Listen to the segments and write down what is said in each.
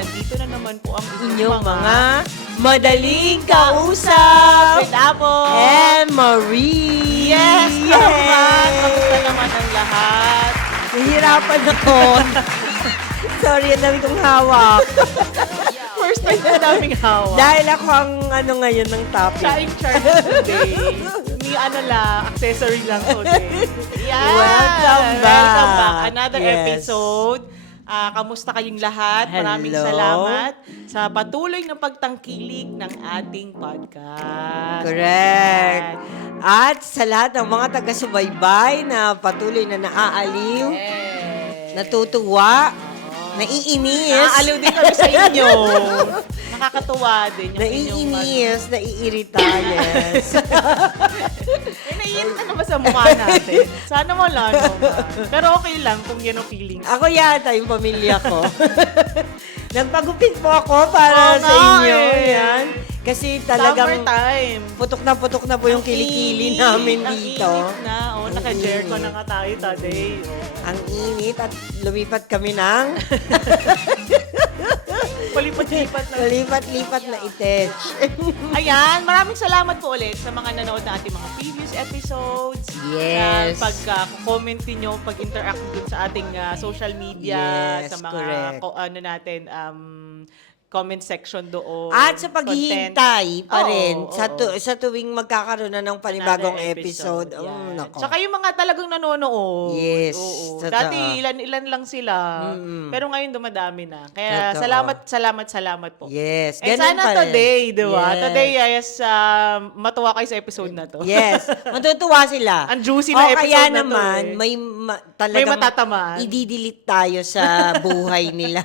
nandito na naman po ang Inyong mga madaling kausap with Apple and Marie. Yes, naman! Kamusta naman ang lahat? Nahihirapan ako. Sorry, ang dami kong hawak. First time na daming hawak. Dahil ako ang ngayon ng topic. Siya in charge today. Ni accessory lang today. Yes! Welcome back. Another Yes. episode. Kamusta kayong lahat? Maraming Hello. salamat sa patuloy na pagtangkilik ng ating podcast. Correct. At sa lahat ng mga taga-subaybay na patuloy na naaaliw, Yes. natutuwa, naiinis. Naaaliw din kami sa inyo. Nakakatuwa din yung inyong Naiinis, naiirita, yes. naiinis na naman sa mukha natin. Sana wala naman. Pero okay lang kung yan ang feelings. Ako yata yung pamilya ko. Nagpagupit po ako para Oo sa nga inyo. eh. Yan. Kasi talagang Summertime. putok na po yung kilikili namin dito. Ang init na. O, Ang naka-jerko init. na nga tayo today. Ang init at lumipat kami ng Palipat-lipat na. lipat-lipat na itech. Ayan, maraming salamat po ulit sa mga nanood na ating mga previous episodes. Yes. Sa pag-comment ninyo, pag-interact dun sa ating social media, Yes, sa mga correct. comment section doon. At sa content. paghihintay pa rin Oo, sa tuwing magkakaroon na ng panibagong Another episode. Yan. Nako. Tsaka yung mga talagang nanonood. Yes, Oo. totoo. Dati ilan lang sila. Pero ngayon dumadami na. Kaya Totoo. salamat po. Yes, And ganun sana pa rin. today, di ba? Yes. Today, yes, matuwa kayo sa episode na to. Yes, matutuwa sila. Ang juicy na o episode kaya na to naman, eh. talagang matatamaan. i-delete tayo sa buhay nila.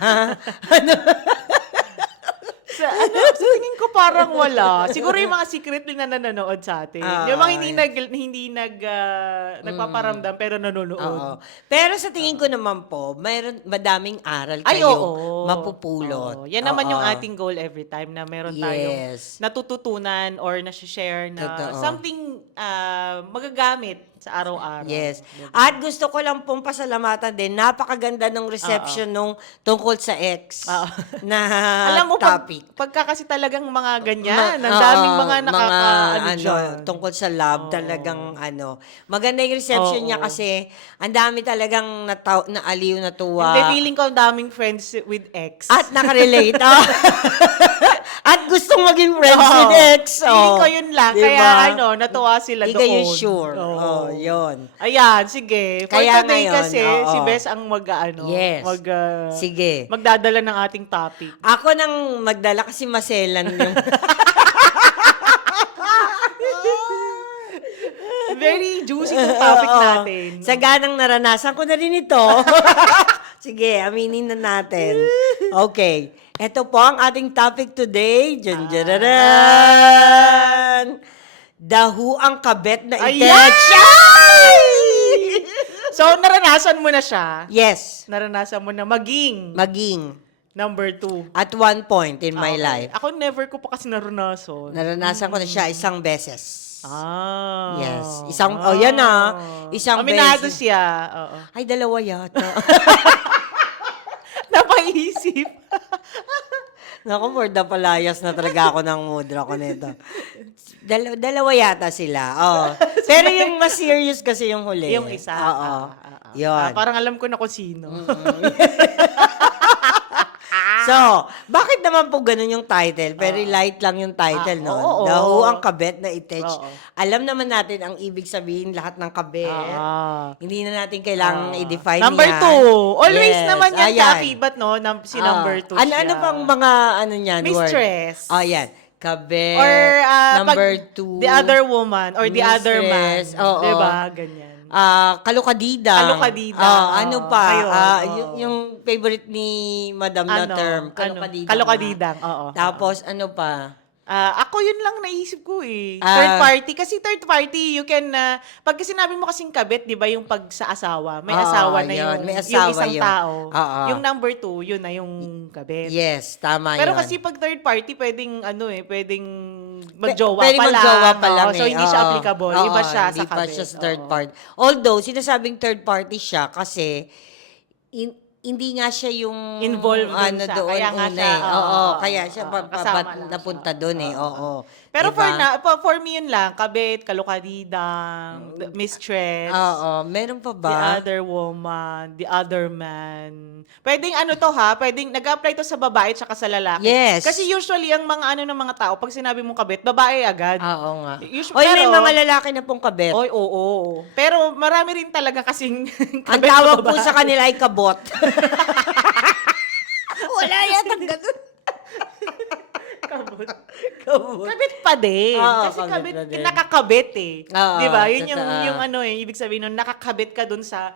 Sa tingin ko parang wala. Siguro yung mga secret din na nanonood sa atin. Yung mga nagpaparamdam pero nanonood. Oo. Pero sa tingin ko naman po, madaming aral kayo mapupulot. Oo. Yan naman yung Oo. ating goal every time na meron tayong Yes. natututunan or na-share na Totoo. something magagamit sa araw-araw. Yes. At gusto ko lang pong pasalamatan din, napakaganda ng reception nung tungkol sa ex Oo. na Alam mo, topic. pagka kasi talagang mga ganyan, ang daming mga dyan. tungkol sa love, talagang maganda yung reception niya kasi ang dami talagang naaliw, natuwa. Hindi, feeling ko ang daming friends with ex. At nakarelate. At gustong maging friends with ex. Feeling ko yun lang. Diba? Kaya, natuwa sila Hindi doon. kayo sure. Yun. Ayan, sige. For Kaya today ngayon, kasi, si Bes ang Yes. Sige. magdadala ng ating topic. Ako nang magdala kasi maselan yung... Very juicy yung topic Oo. natin. Sa ganang naranasan ko na rin ito. Sige, aminin na natin. Okay. Ito po ang ating topic today. Janjararan! Dahu ang kabet na Ayan! itech. So, naranasan mo na siya. Yes. Naranasan mo na maging number 2. At one point in my life. Ako never ko pa kasi naranasan. Naranasan ko na siya isang beses. Ah. Yes. Yan na. Isang Aminado beses. siya. Oo. Ay, dalawa yata. Napaisip. Naku, for the palayas na talaga ako ng mudra ko nito. Dalawa yata sila. Oh. Pero yung mas serious kasi yung huli. Yung isa. Oo. Yun. Parang alam ko na kung sino. So, bakit naman po ganun yung title? Very light lang yung title, no? oo. Dahu ang kabet na itech. Oo. Alam naman natin ang ibig sabihin lahat ng kabet. Hindi na natin kailangang i-define Number yan. 2. Always Yes. naman yan Ayan. kakibat, no? Si number 2 siya. Ano pang mga niyan? Mistress. Word? Yan. Kabet. Or number pag 2. the other woman or the other man. Mistress. Oo. Diba? Ganyan. Kalukadidang. Kalukadidang. Ano pa? Ayun, oo. Yung favorite ni Madam na term. Kalukadidang. Kalukadidang, oo. Tapos ano pa? Ako yun lang naisip ko eh. Ah. Third party. Kasi third party, you can, pag sinabi mo kasing kabit, di ba yung pag sa asawa, may Oo, asawa na yun. yung, May yung asawa isang yun. tao. Oo. Yung number 2, yun na yung kabit. Yes, tama Pero yun. kasi pag third party, pwedeng magjowa Pwedeng pa lang. magjowa pa lang So, hindi siya applicable. Iba siya sa kabit. Hindi pa siya sa third party. Although, sinasabing third party siya kasi hindi nga siya yung Involved dun siya, doon kaya nga una siya, Oo, kaya siya kasama lang napunta siya. doon Oo. Oo. Pero Diba? for me yun lang, kabit, kalukadidang, mistress, Oo, meron pa the ba? other woman, the other man. Pwedeng ano to ha, pwedeng nag-apply to sa babae at sa lalaki. Yes. Kasi usually ang mga ano ng mga tao, pag sinabi mong kabit, babae agad. Oo nga. Usually, May mga lalaki na pong kabet. oy, oo. Pero marami rin talaga kasing Ang kabit na tawag po babae. sa kanila ay kabot. Wala yata ganun. Kabot. Kabot. Kabit pa din. Oo, Kasi kabit kabit, pa din. nakakabit eh. Oo, 'Di ba? Yun totoo. yung ano eh, ibig sabihin nun, nakakabit ka dun sa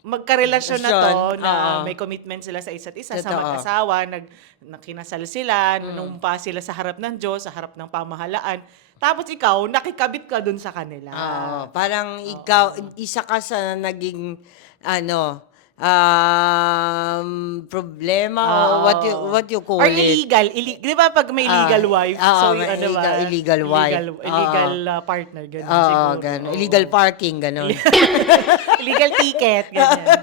magkarelasyon na to, na Oo. may commitment sila sa isa't isa, sa Totoo. mag-asawa, nakinasal sila, numpa sila sa harap ng Diyos, sa harap ng pamahalaan. Tapos ikaw, nakikabit ka dun sa kanila. Oo, parang ikaw, isa ka sa naging, ano, problema o what you call Or it. illegal. Di ba pag may legal wife? Oo, So, may yung ano ba? illegal wife. Illegal partner, ganun Oo, siguro. gano'n. Oo. Illegal parking, gano'n. Illegal ticket, ganyan.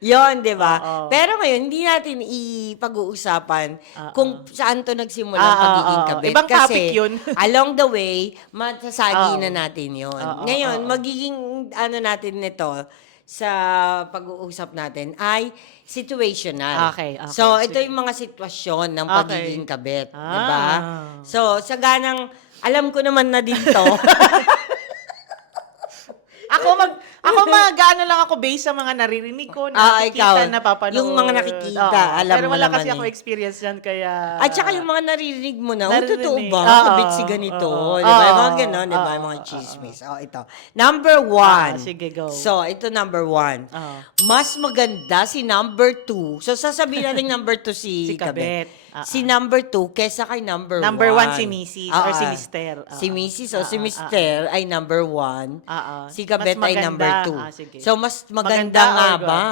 Yon, di ba? Oo. Pero ngayon, hindi natin ipag-uusapan kung saan to nagsimula ang Oo, pagiging oo. kabit. Ibang Kasi topic yun. along the way, matasagi Oo. na natin yon. Oo, Ngayon, oo. magiging ano natin nito sa pag-uusap natin ay situational. Okay. So, ito Sige. yung mga sitwasyon ng Okay. pagiging kabit. Di ba? Ah. So, sa ganang, alam ko naman na dito, Ako mag-ano lang ako based sa mga naririnig ko, ikaw, nakikita, napapanood. yung mga nakikita, alam pero mo wala naman kasi ako eh. experience yan, kaya... At saka yung mga naririnig mo na, totoo Naririnig. ba? Oo, Kabit si ganito. oo, Di ba? Yung mga oo, gano'n, di ba? Yung mga oo, chismis. Ito. Number one. sige, go. So, ito number one. Oo. Mas maganda si number two. So, sasabihin natin number two si Si kabit. Si number two kesa kay number one. Number one si Mrs. or si Mister. Si Mrs. o si Mister ay number one. Si Mas kabit ay maganda. number two. Sige. So, mas maganda Maganda nga or ba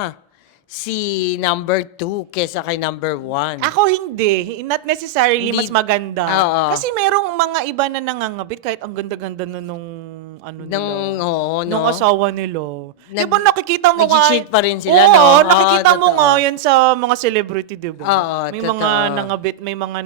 si number two kesa kay number one? Ako hindi. Not necessarily Hindi- mas maganda. Oo. Kasi merong mga iba na nangangabit kahit ang ganda-ganda na nung ano nila. Oo, Nung no? asawa nila. Di Nag- ba nakikita mo nga? nag-cheat pa rin sila, Oo, no? Oo, nakikita mo totoo. nga yan sa mga celebrity, di ba? Oo, May totoo. mga nangabit, may mga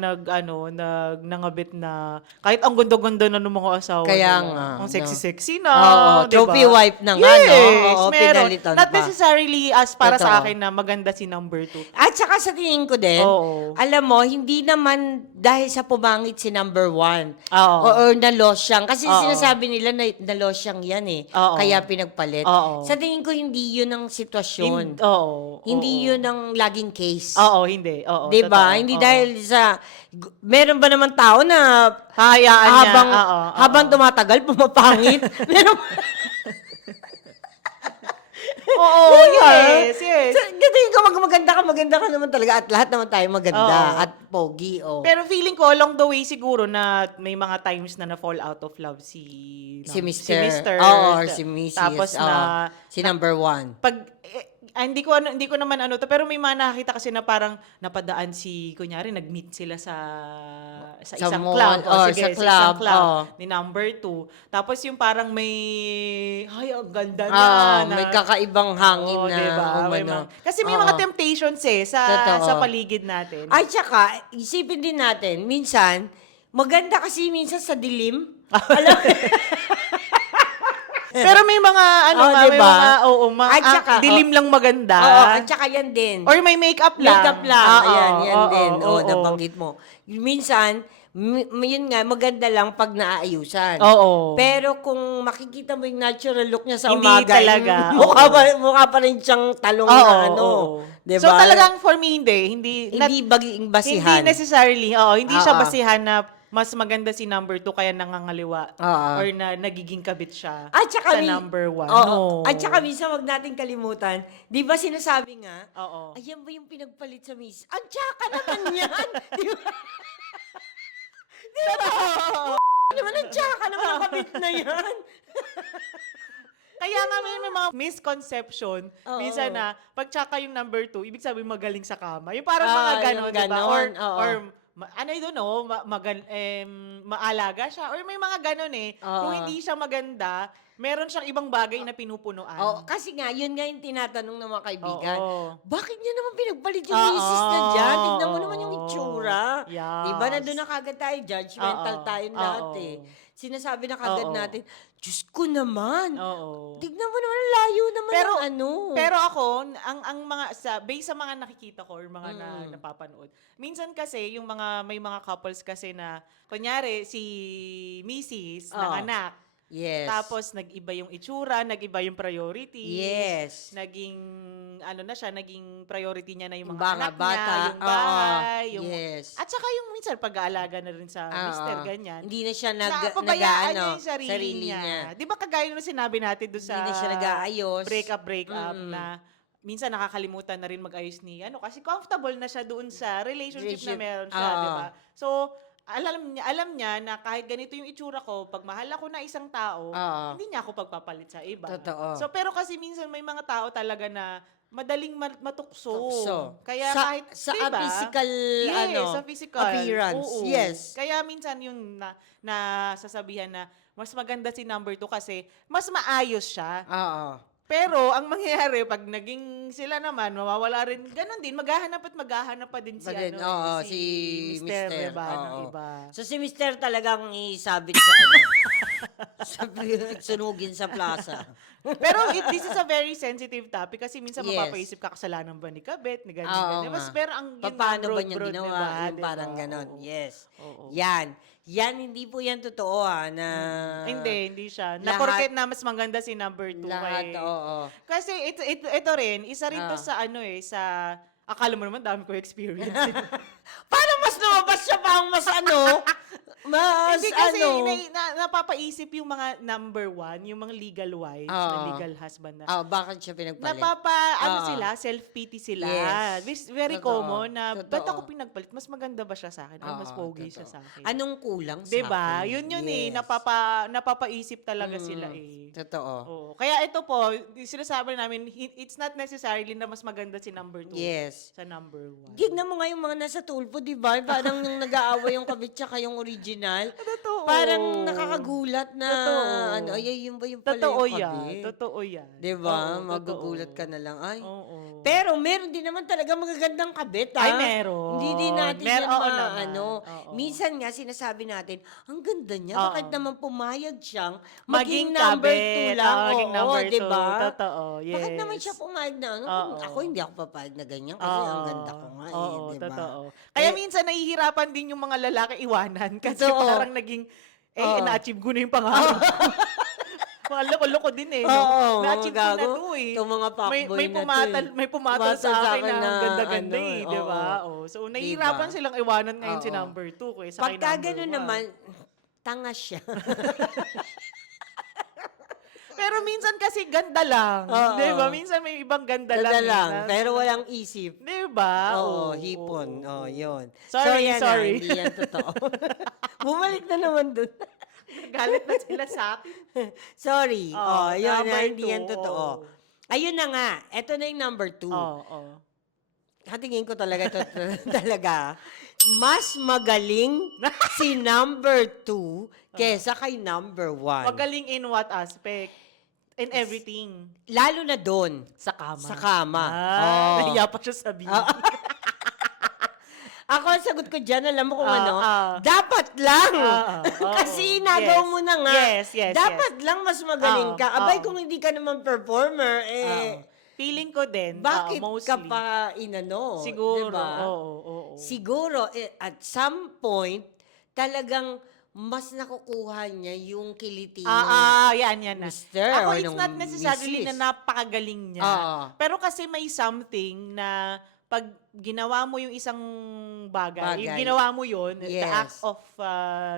nangabit na kahit ang ganda-ganda na ng mga asawa Kaya nila. nga, Ang no? sexy-sexy na, Oo, di ba? trophy wife na nga, no? Yes, Oo, meron. pinalitan Not pa. necessarily as para Totoo. sa akin na maganda si number 2. At saka sa tingin ko din, Oo. alam mo, hindi naman dahil sa pumangit si number one. Oo. Or nalosyang. Kasi Oo. sinasabi nila na nalosyang yan eh. Oo. Kaya pinagpalit. Oo. Sa tingin ko, hindi yun ang sitwasyon. Oo. Hindi oo. yun ang laging case. Oo, hindi. Oo, Di ba? totoo. Hindi Oo. dahil sa... Meron ba naman tao na Hahayaan niya. habang, Oo, oo. habang tumatagal, pumapangit? Meron Oo, yes, yes. Tingin ko maganda ka naman talaga at lahat naman tayo maganda Oo. at pogi. Oh. Pero feeling ko along the way siguro na may mga times na na-fall out of love si Mr. Oo, or si Mrs. Tapos Oo. na Si number one. pag hindi ko naman ano to, pero may mga nakakita kasi na parang napadaan si kunyari nag-meet sila sa Sa isang mall, club or sige, sa sa isang club, club oo. ni number 2. Tapos yung parang may ang ganda na, na May kakaibang hangin Oo, na diba? May umano. kasi may Oo. mga temptations sa Totoo. sa paligid natin. Ay, tsaka, isipin din natin, minsan, maganda kasi minsan sa dilim. Alam Pero may mga may diba? mga At saka, dilim lang maganda. Oo, at tsaka yan din. Or may makeup lang. Makeup lang. Oo, Ayan, yan oo, din. oo, Nabanggit mo. Minsan, yun nga, maganda lang pag naaayusan. Oo. Pero kung makikita mo yung natural look niya sa Hindi umaga, talaga. mukha pa rin siyang talong Oo, na ano. oo. Diba? So talagang for me hindi hindi baging basihan. Hindi necessarily. Hindi siya Oo. basihan na mas maganda si number 2 kaya nangangaliwa Oo. or na nagiging kabit siya At saka, sa number 1. Oo. No. At saka minsan wag natin kalimutan, 'di ba sinasabi nga, Oo. ayan ba yung pinagpalit sa miss? Ang tsaka naman yan. 'Di ba? Naman ang tsaka naman ang kabit na yan. Kaya nga may mga misconception Oo. minsan na pag tsaka yung number 2, ibig sabihin magaling sa kama. Yung parang mga Yung gano'n, di ba? ganon, oo. Or ano I don't know, maalaga siya. Or may mga gano'n eh. Oo. Kung hindi siya maganda, Meron siyang ibang bagay na pinupunuan. Oh, kasi nga, yun nga yung tinatanong ng mga kaibigan. Oo. Bakit niya naman pinagpalit yung Oo, misis na dyan? Tignan mo naman yung oo. itsura. Yes. Diba na doon na kagad tayo, judgmental Oo, tayong lahat oo. eh. Sinasabi na kagad Oo. natin, Diyos ko naman. Oo. Tignan mo naman, layo naman Pero ng ano. pero ako, ang mga based sa mga nakikita ko or mga napapanood. Minsan kasi yung may mga couples kasi na kunyari si Mrs. nanganak. Yes. Tapos nag-iba yung itsura, nag-iba yung priority. Yes. Naging naging priority niya na yung Yung mga mga anak bata. niya, yung Oo. bahay, yung Yes. at saka yung minsan pag-aalaga na rin sa mister Oo. ganyan. Hindi na siya Napabayaan niya nag-ano, yung sarili niya. Di ba kagaya nung sinabi natin doon sa Hindi na siya nag-aayos. break up na minsan nakakalimutan na rin mag-ayos ni kasi comfortable na siya doon sa relationship na meron siya, Oo. di ba? So, alam niya na kahit ganito yung itsura ko, pag mahal ako na isang tao, Oo. hindi niya ako pagpapalit sa iba. Totoo. So, pero kasi minsan may mga tao talaga na madaling matukso. Tukso. Kaya Sa- kahit, sa diba? physical, yes, sa physical appearance. oo. Yes. Kaya minsan yung na sasabihan na mas maganda si number 2 kasi mas maayos siya. Oo. Pero ang mangyayari pag naging sila naman mawawala rin ganun din maghahanap pa din si Pa din, oo, si Mister, Mister, diba, ng oo. iba. So si Mister talagang isabit sa ano, sunugin sa plaza. Pero this is a very sensitive topic kasi minsan Yes. mapapaisip ka kasalanan ba ni Kabet, ni ganyan, Oo ganyan. Mas nga. pero ang yun Paano nga, ba niya broad, ginawa? diba? Yung Diba? parang ganon. Oo. Yes. Oo. Yan. Yan, hindi po yan totoo na... Hindi siya. Na lahat- porket na mas maganda si number 2 Lahat, oo. Kasi ito rin, isa rin to sa sa akala mo naman dami ko experience. Paano mas lumabas siya pang mas ano? Mas Hindi kasi ano? napapaisip yung mga number 1, yung mga legal wives, na legal husband na. Bakit siya pinagpalit? Sila, self-pity sila. Yes. Very Totoo. common na, Totoo. ba't ako pinagpalit? Mas maganda ba siya sa akin? Or mas Oo, pogi siya totoo. sa akin? Anong kulang sa Diba? akin? Yun Yes. napapaisip talaga sila eh. Totoo. Oo. Kaya ito po, sinasabi namin, it's not necessarily na mas maganda si number 2 Yes. sa number 1. Tignan mo nga yung mga nasa tulpo, di ba? Parang yung nag-aaway yung kabit tsaka yung original. Totoo. Parang nakakagulat na, Totoo. ano, ay, yun ba yung pala Totoo yung yan. kabit? Totoo yan. Di ba? Oo, Magugulat totoo. ka na lang. Ay. Oo. Pero meron din naman talaga magagandang kabit, ha? Ay, meron. Hindi din natin Oo yan naman. ano. Oo. Minsan nga sinasabi natin, ang ganda niya. Oo. Bakit naman pumayag siyang Maging maging number kabit. 2 lang? Maging Oo, number di 2. ba? Totoo, yes. Bakit naman siya pumayag na ano? Oo. Ako hindi ako papayag na ganyan kasi ang ganda ko nga eh, Oo, di ba? totoo. Kaya minsan nahihirapan din yung mga lalaki iwanan kasi Totoo. parang naging, Oo. na-achieve ko na yung pangarap. Mga loko-loko din eh. No? Oo, Na-achieve mga ko na gago. to eh. Itong mga fuckboy may na to pumatal, eh. may pumatal sa akin na ang ganda-ganda ano, eh. Di ba? Oh. So, Diba? nahihirapan silang iwanan ngayon si Oo. number 2 kaysa kay Pagka number gano'n 1. naman, tanga siya. Pero minsan kasi ganda lang. Oo. Di ba? Minsan may ibang ganda lang. Ganda lang, eh, pero walang isip. Di ba? Oo, hipon. Oo, yun. Sorry, yan sorry. hindi yan totoo. Bumalik na naman dun. Galit na sila sa akin. Sorry. Oh, Yun number na, hindi yan 2, totoo. oo. Ayun na nga. Ito na yung number 2. Oo. Katingin ko talaga ito talaga. Mas magaling si number 2 kesa kay number 1. Magaling in what aspect? In everything. Lalo na doon. Sa kama. Sa kama. Nahiya pa siya sabihin. Ako, ang sagot ko dyan, alam mo kung ano? ah. Dapat lang. Oo. Kasi nagaw Yes. mo na nga. Yes. Dapat lang mas magaling ka. Abay, Oo. kung hindi ka naman performer, Feeling ko din, bakit mostly. ka pa inano? Siguro. Diba? Oo. Siguro, at some point, talagang mas nakukuha niya yung kiliti ng yan na. Mister Ako, or it's nung not necessarily misis. na napakagaling niya. Oo. Pero kasi may something na pag ginawa mo yung isang bagay. Yung ginawa mo yun, the Yes. act of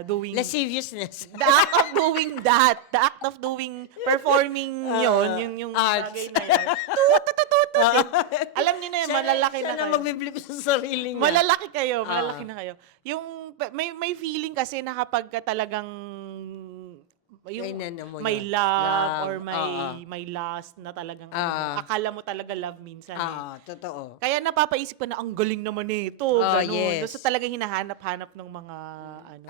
doing... Lasciviousness. The act of doing that, the act of performing yung arts. bagay na yun. Alam niyo na yun, malalaki na Siya kayo. magbiblip sa sarili niya. Malalaki kayo, malalaki na kayo. Yung may feeling kasi na kapag ka talagang yung Kainan mo may yun. love or Oo. may last na talagang Oo. akala mo talaga love minsan eh. Totoo. Kaya napapaisip ko na ang galing naman nito, ganun. Yes. So talagang hinahanap-hanap ng mga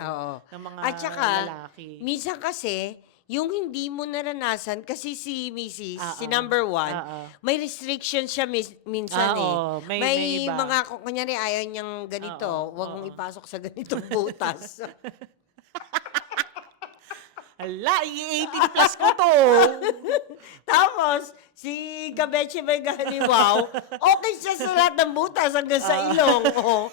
Oo. ng mga At saka, lalaki. minsan kasi, yung hindi mo naranasan, kasi si Mrs., si Oo. number one, Oo. may restriction siya minsan eh. Oo, may May iba. mga, kunyari ayaw niyang ganito, Oo, wag mong oo. ipasok sa ganitong butas. Hala, i-18 plus ko to. Tapos, si Kabeche may wow, okay siya sa lahat ng butas hanggang sa ilong. Oh.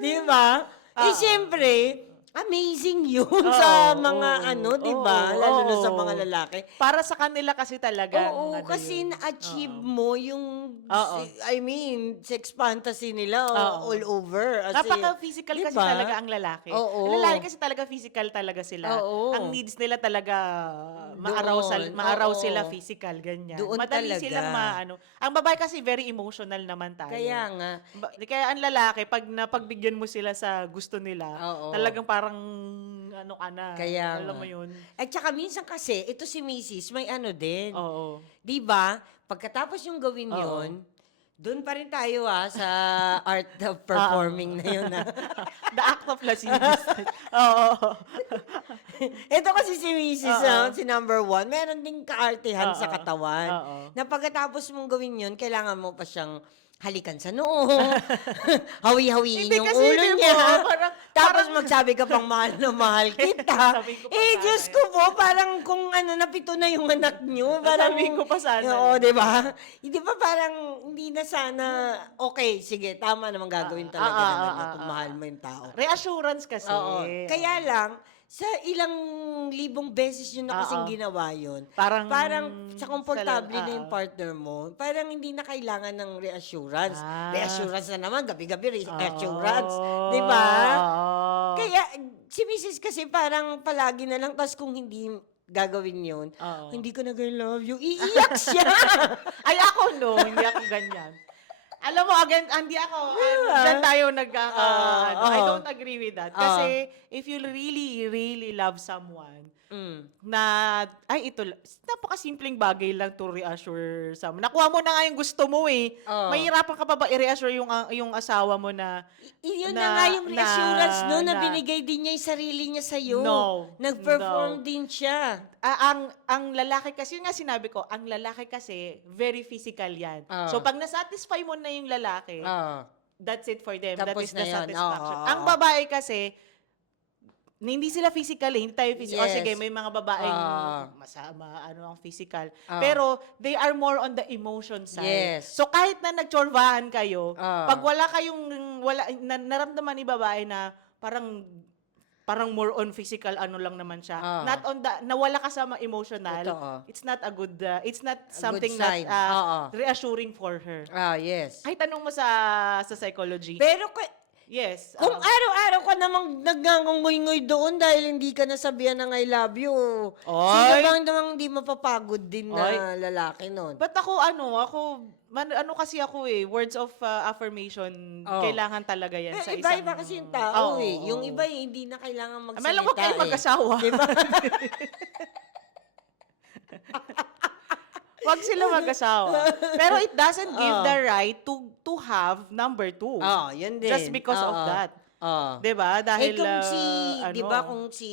Di ba? Eh, siyempre, amazing yun sa mga di ba? Lalo na sa mga lalaki. Para sa kanila kasi talagang Oo, ano kasi yun. na-achieve Oo. mo yung, Oo. I mean, sex fantasy nila Oo. all over. As in, Napaka-physical di kasi ba? talaga ang lalaki. Oo. Ang lalaki kasi talaga physical talaga sila. Oo. Ang needs nila talaga Doon. maaraw Oo. sila physical, ganyan. Doon Madali talaga. silang maano. Ang babae kasi very emotional naman tayo. Kaya nga. Kaya ang lalaki, pag napagbigyan mo sila sa gusto nila, Oo. talagang parang ano ka na. Kaya Alam nga. mo yun? At saka minsan kasi, ito si Mrs., may ano din. Oo. Di ba? Pagkatapos yung gawin Oo. yun, doon pa rin tayo sa art of performing na yun. The act of lascivious. Oo. Ito kasi si Mrs., Oo. si number one, meron ding kaartihan sa Oo. katawan. Oo. Na pagkatapos mong gawin yun, kailangan mo pa siyang halikan sa noo, hawi-hawiin Hindi yung kasi, ulo di niya. ba? Tapos Parang- magsabi ka pang mahal na mahal kita. Sabihin ko pa Eh, sana Diyos yun. ko po, parang kung napito na yung anak niyo. Parang, Sasabihin ko pa sana Oo, yun. di ba? Hindi ba parang hindi na sana, okay, sige, tama naman gagawin talaga naman yun kung mahal mo yung tao. Reassurance kasi. Oo. Kaya lang, sa ilang libong beses yun na kasing Oo. ginawa yun, Parang sa komportable na yung oo. partner mo, parang hindi na kailangan ng reassurance. Ah. Reassurance na naman, gabi-gabi reassurance. Oo. Di ba? Oo. Kaya, si Mrs. kasi parang palagi na lang, tapos kung hindi gagawin yun, Oo. hindi ko na I love you, iiyak siya. Ay, ako no, hindi ako ganyan. Alam mo, again, hindi ako, dyan tayo I Oo. don't agree with that. Kasi, if you really, really love someone, na, ay, ito, napakasimpleng bagay lang to reassure someone. Nakuha mo na nga yung gusto mo eh. Oo. Mahirapan ka pa ba i-reassure yung asawa mo na, Yun na- na nga yung reassurance no, na na- binigay din niya yung sarili niya sa'yo. No. Nag-perform No. din siya. ang lalaki kasi, yun nga sinabi ko, ang lalaki kasi, very physical yan. Oo. So, pag nasatisfy mo na yung lalaki, Oo. that's it for them. Tapos That is na the yun. satisfaction. Oo, oo, Ang oo. babae kasi, hindi sila physical hindi tayo physical. Yes. Sige, may mga babaeng Oo. masama, ang physical. Oo. Pero, they are more on the emotion side. Yes. So, kahit na nagtsorbahan kayo, Oo. pag wala kayong, naramdaman ni babae na parang more on physical lang naman siya. Oo. Not on the nawala ka sa emotional. Totoo. It's not a good it's not A something good sign. that Oo. reassuring for her. Yes. Ay tanong mo sa psychology. Pero Yes. kung araw-araw ka namang nagngangungoy-ngoy doon dahil hindi ka nasabihan ng I love you, sino Oy. bang namang hindi mapapagod din na lalaki nun? But ako kasi ako words of affirmation, Oh. kailangan talaga yan sa isang Iba-iba kasi yung tao Oo, Yung oo. iba hindi na kailangan magsalita Alam ko kayo mag-asawa. Diba? Wag sila mag-asawa. Pero it doesn't give the right to have number two. Yun din. Just because of that. 'Di ba? Dahil kung ano, 'di ba kung si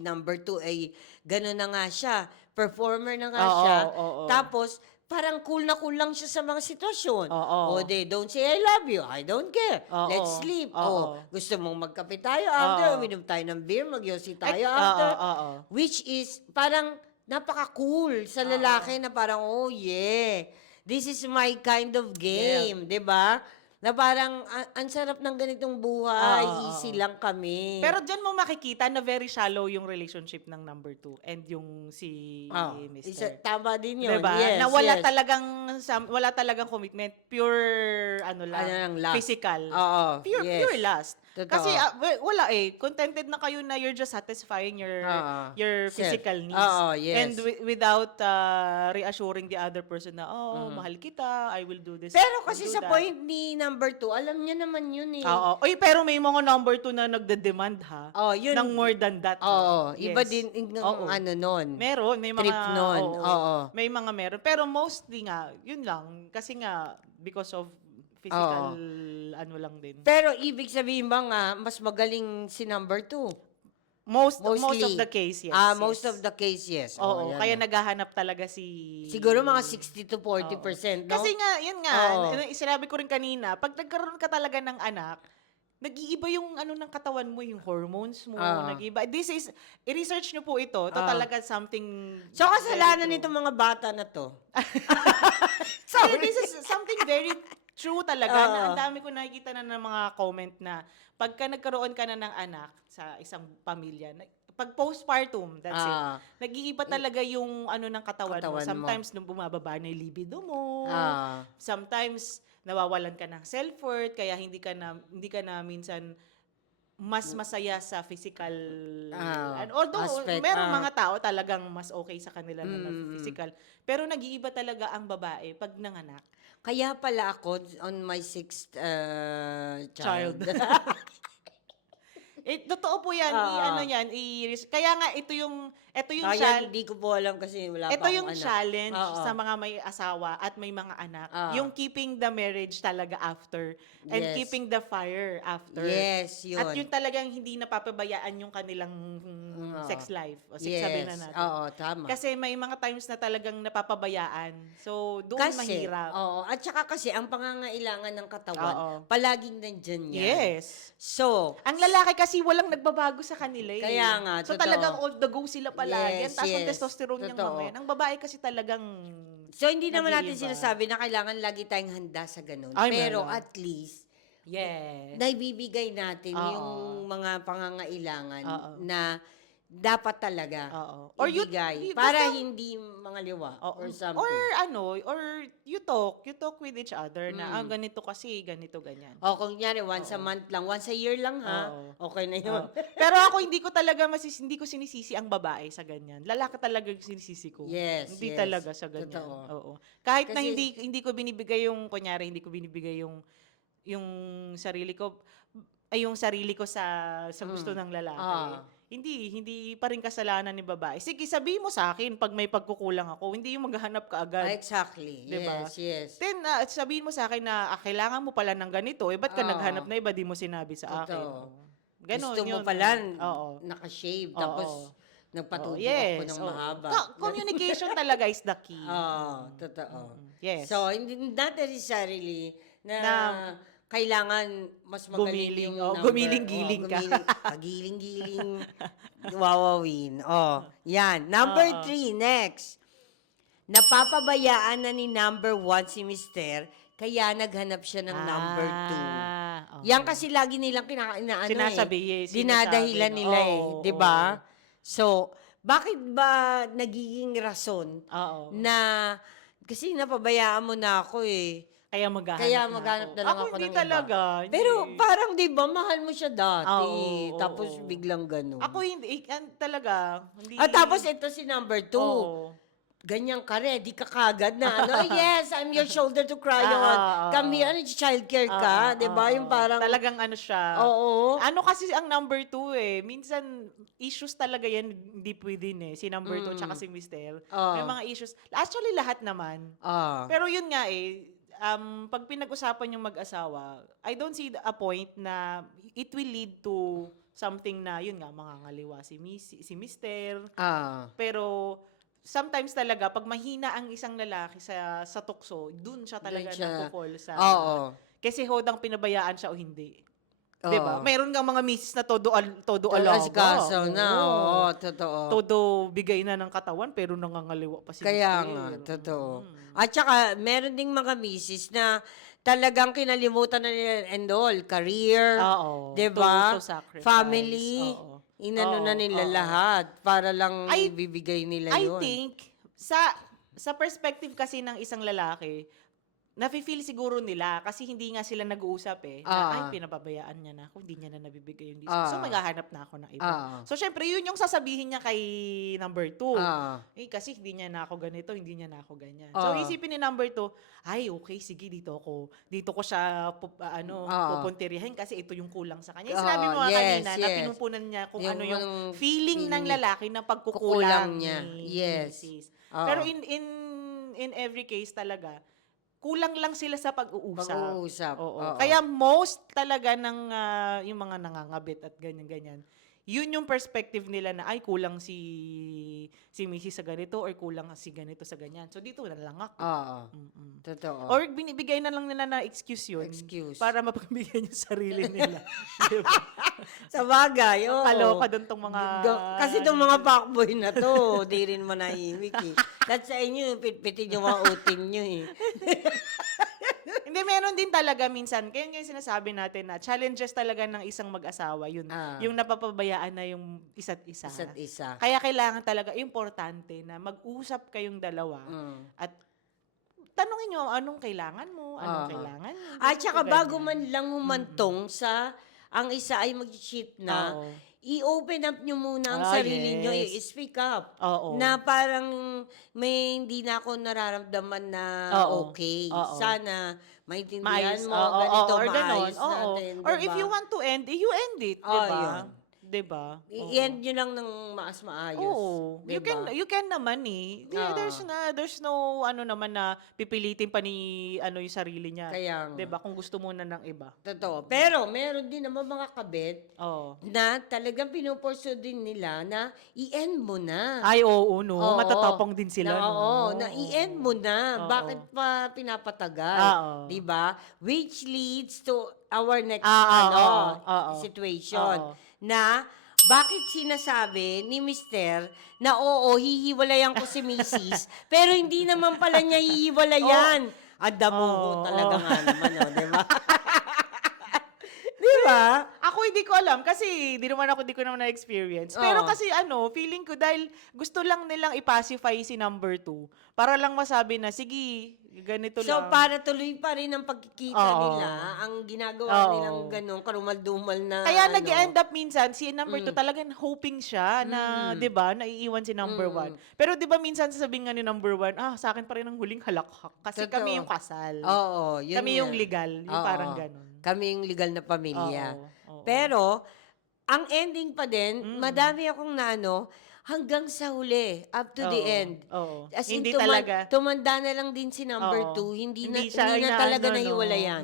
number 2 ay gano'n na nga siya, performer na nga Oo, siya, oo. tapos parang cool na cool lang siya sa mga sitwasyon. Oo. Don't say I love you. I don't care. Oo. Let's sleep. Oo. Gusto mong magkape tayo after, Oo. uminom tayo ng beer, magyosi Ay, tayo after. oo. Which is parang napaka-cool sa lalaki na parang, oh yeah, this is my kind of game, 'di ba? Na parang, ang sarap ng ganitong buhay, easy lang kami. Pero diyan mo makikita na very shallow yung relationship ng number 2 and yung si Mr. Tama din yun. Diba? Yes, Na wala yes. wala talagang commitment, pure Lust. physical. Oo, Pure yes. pure lust. Totoo. Kasi wala contented na kayo na you're just satisfying your Self. physical needs. Oo, yes. And without reassuring the other person na mahal kita, I will do this. Pero I will kasi do sa that. point ni number 2, alam niya naman yun eh. Oo. Oy, pero may mga number 2 na nagde-demand ha. Yun. Ng more than that. Oo, Yes. iba din ng Oo. nun. Meron, may mga Trip nun. Oo. May mga meron, pero mostly nga, yun lang kasi nga because of physical lang din. Pero ibig sabihin ba nga, mas magaling si number 2? Most of Mostly. the case, yes. Most yes. of the case, yes. Oo, yan, kaya oh. naghahanap talaga si... Siguro mga 60 to Oo. 40%, no? Kasi nga, yun nga, Oo. sinabi ko rin kanina, pag nagkaroon ka talaga ng anak, nag-iiba yung ano ng katawan mo, yung hormones mo, Ah. nag-iiba. I-research nyo po ito. Ito talaga something So, kasalanan very true. nitong mga bata na to. Sorry, this is something very true talaga na Oo. ang dami ko nakikita na ng mga comment na pagka nagkaroon ka na ng anak sa isang pamilya, pag postpartum, that's it. Ah. Nag-iiba talaga yung ano ng katawan mo. Katawan mo. Sometimes nung bumababa na yung libido mo. Ah. Sometimes nawawalan ka ng self-worth kaya hindi ka na minsan mas masaya sa physical. And although aspect, merong mga tao talagang mas okay sa kanila na physical, pero nag-iiba talaga ang babae pag nanganak. Kaya pala ako on my 6th child. Totoo po yan. Kaya nga ito yung Kaya hindi ko po alam kasi wala pa ito akong yung anak. challenge Oo. sa mga may asawa at may mga anak. Ah. Yung keeping the marriage talaga after and Yes. keeping the fire after. Yes, yun. At yung talagang hindi napapabayaan yung kanilang sex life. O sabihin na Yes. natin. Oo, tama. Kasi may mga times na talagang napapabayaan. So, doon mahirap. Oo. At saka kasi, ang pangangailangan ng katawan, Oo. palaging nandyan yan. Yes. So, Ang lalaki kasi walang nagbabago sa kanila eh. Kaya nga, So totoo. talagang all the go sila palagi. Yes, Tapos ang yes. testosterone niyang Totoo. mga yan. Ang babae kasi talagang so hindi naman natin nag-iiba. sinasabi na kailangan lagi tayong handa sa ganun. Ay, Pero meron. at least, yes. naibibigay natin Oo. yung mga pangangailangan Oo. na dapat talaga Oo. Or ibigay basta- para hindi mga liwa Oo. or something. Or you talk with each other na ganito kasi, ganito, ganyan. O kung nyari, once a month lang, once a year lang ha, Oo. okay na yun. Pero ako hindi ko sinisisi ang babae sa ganyan. Lalaki talaga yung sinisisi ko. Yes, Hindi yes. talaga sa ganyan. Totoo. Oo. Kahit na Kasi- hindi ko binibigay yung kunyari, hindi ko binibigay yung sarili ko yung sarili ko sa gusto ng lalaki. Hindi pa rin kasalanan ni babae. Sige, sabihin mo sa akin pag may pagkukulang ako, hindi yung maghahanap ka agad. Exactly. Diba? Yes, yes. Then, sabihin mo sa akin na kailangan mo pala ng ganito. Ba't ka Oo. naghanap na iba, di mo sinabi sa akin? Totoo. Ganon, Gusto mo yun. pala, Oo. nakashave, Oo. tapos nagpatubo yes, ako ng oo. mahaba. Communication talaga is the key. Totoo. Yes. So, hindi not necessarily na kailangan mas magaling Gumiling, yung oh, number. gumiling-giling ka. Pagiling-giling, wawawin. Yan. Number 3, next. Napapabayaan na ni number 1 si Mister, kaya naghanap siya ng number 2. Okay. Yan kasi lagi nilang Sinasabi, dinadahilan sinasabi, nila oo, 'di ba? So, bakit ba nagiging rason Oo. na kasi napabayaan mo na ako Kaya maghahanap maghanap na lang ako hindi ng talaga. iba. Hindi. Pero parang 'di ba mahal mo siya dati, Oo, tapos oo. biglang ganun. Ako hindi, talaga. Hindi. Tapos ito si number 2. Oo. Ganyan ka, ready ka kagad na, yes, I'm your shoulder to cry on. Kami, childcare ka, di ba? Yung parang, Talagang ano siya. oo. Ano kasi ang number 2 Minsan, issues talaga yan deep within Si number 2 tsaka si Mister. May mga issues. Actually, lahat naman. Pero yun nga pag pinag-usapan yung mag-asawa, I don't see a point na it will lead to something na, yun nga, mangangaliwa si Mister. Pero, sometimes talaga, pag mahina ang isang lalaki sa tukso, dun siya talaga nagpo-fall sa... Kasi hodang pinabayaan siya o hindi. Diba? Mayroon nga mga misis na todo alaga. Asikaso na, totoo. Todo bigay na ng katawan, pero nangangaliwa pa si Kaya Mister. nga, totoo. At saka, meron ding mga misis na talagang kinalimutan na nila and all, career, Oo. diba? To sacrifice. Family, Oo. inano na nila lahat para lang ibibigay nila yun. I think, sa perspective kasi ng isang lalaki, nafe-feel siguro nila kasi hindi nga sila nag-uusap na, pinapabayaan niya na ako, hindi niya na nabibigay yung discount. So, maghahanap na ako ng iba. So, syempre, yun yung sasabihin niya kay number 2. Kasi hindi niya na ako ganito, hindi niya na ako ganyan. So, isipin ni number 2, ay, okay, sige, dito ko siya pupuntirihin kasi ito yung kulang sa kanya. Sinabi mo kanina na pinupunan niya kung ano yung feeling ng lalaki na pagkukulang niya. ni Yes. Mrs. Pero in every case talaga, kulang lang sila sa pag-uusap. Oo. Kaya most talaga ng yung mga nangangabit at ganyan-ganyan, yun yung perspective nila na ay kulang si Mrs. sa ganito or kulang si ganito sa ganyan. So dito na lang ako. Oo. Mm-mm. Totoo. Or binibigay na lang nila na excuse yun Excuse. para mapagbigyan yung sarili nila. Diba? Sa bagay, oo. Kaloka doon tong mga... Kasi itong mga fuckboy na to, di rin manahimik eh. That's sa inyo, pitpitin yung mga utin nyo eh. Hindi, meron din talaga minsan. Kaya yung sinasabi natin na challenges talaga ng isang mag-asawa, yun. Yung napapabayaan na yung isa't isa. Isa't isa. Kaya kailangan talaga, importante na mag-usap kayong dalawa at tanungin nyo anong kailangan mo, anong kailangan mo. At saka bago man lang humantong sa ang isa ay mag-cheat na, i-open up nyo muna ang sarili nyo, i-speak up. Na parang may hindi na ako nararamdaman na okay. Sana maintindihan mo, ganito, or maayos ganon. natin. Or if you want to end, you end it, diba? Yun. Diba? I-end nyo lang ng maayos. Oo. Diba? You can naman eh. There's no ano naman na pipilitin pa ni yung sarili niya. Kaya nga. Diba? Kung gusto mo na ng iba. Totoo. Pero meron din naman mga kabit Oo. na talagang pinupurso din nila na i-end mo na. Ay, oo, no. Oo. Matatapang din sila, no. Oo, na i-end mo na. Oo. Bakit pa pinapatagal? Oo. 'Di ba? Which leads to our next situation. Oo. Na bakit sinasabi ni Mister na oo, hihiwalayan ko si Mrs. pero hindi naman pala niya hihiwalayan. Ang damo ko talaga nga naman, di ba? Di ba? Ako hindi ko alam kasi di ko naman na-experience. Pero kasi feeling ko dahil gusto lang nilang i-pacify si number 2 para lang masabi na sige, ganito lang. So, para tuloy pa rin ang pagkikita nila, ang ginagawa nilang ganun, karumal-dumal na kaya nag-end up minsan, si number 2 talagang hoping siya na, di ba, naiiwan si number 1. Pero di ba minsan sasabihin nga ni number 1, sa akin pa rin ang huling halakhak. Kasi Totoo. kami yung kasal. Oo, yun Kami yung legal. Yung parang ganun. Kami yung legal na pamilya. Oo. Pero, ang ending pa din, madami akong hanggang sa huli, up to the end. Oo. As in, Hindi talaga. tumanda na lang din si number 2, hindi na talaga nahiwalayan.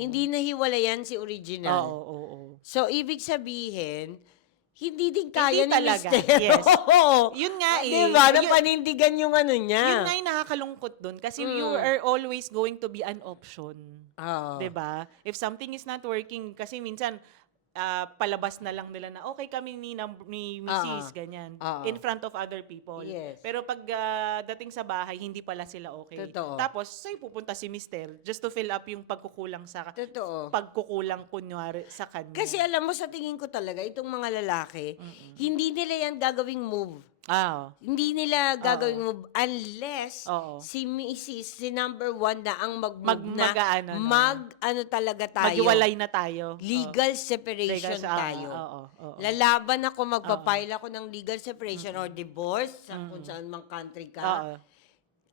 Hindi nahiwalayan si original. Oo. So, ibig sabihin, hindi din kaya ni talaga. Mister. Yes. Oo. Yun nga eh. Diba? Napanindigan yung ano niya. Yun nga yung nakakalungkot dun. Kasi you are always going to be an option. Oo. Diba? If something is not working, kasi minsan, palabas na lang nila na okay kami ni Mrs. ganyan. In front of other people. Yes. Pero pag dating sa bahay, hindi pala sila okay. Totoo. Tapos, sa'yo pupunta si Mister just to fill up yung pagkukulang Totoo. pagkukulang kunyari sa kanya. Kasi alam mo, sa tingin ko talaga, itong mga lalaki, hindi nila yan gagawing move. Hindi nila gagawing move unless si Mrs., si number 1 na ang talaga tayo. Maghiwalay na tayo. Legal separation tayo. Lalaban ako, magpapile ako ng legal separation or divorce sa kung saan mang country ka.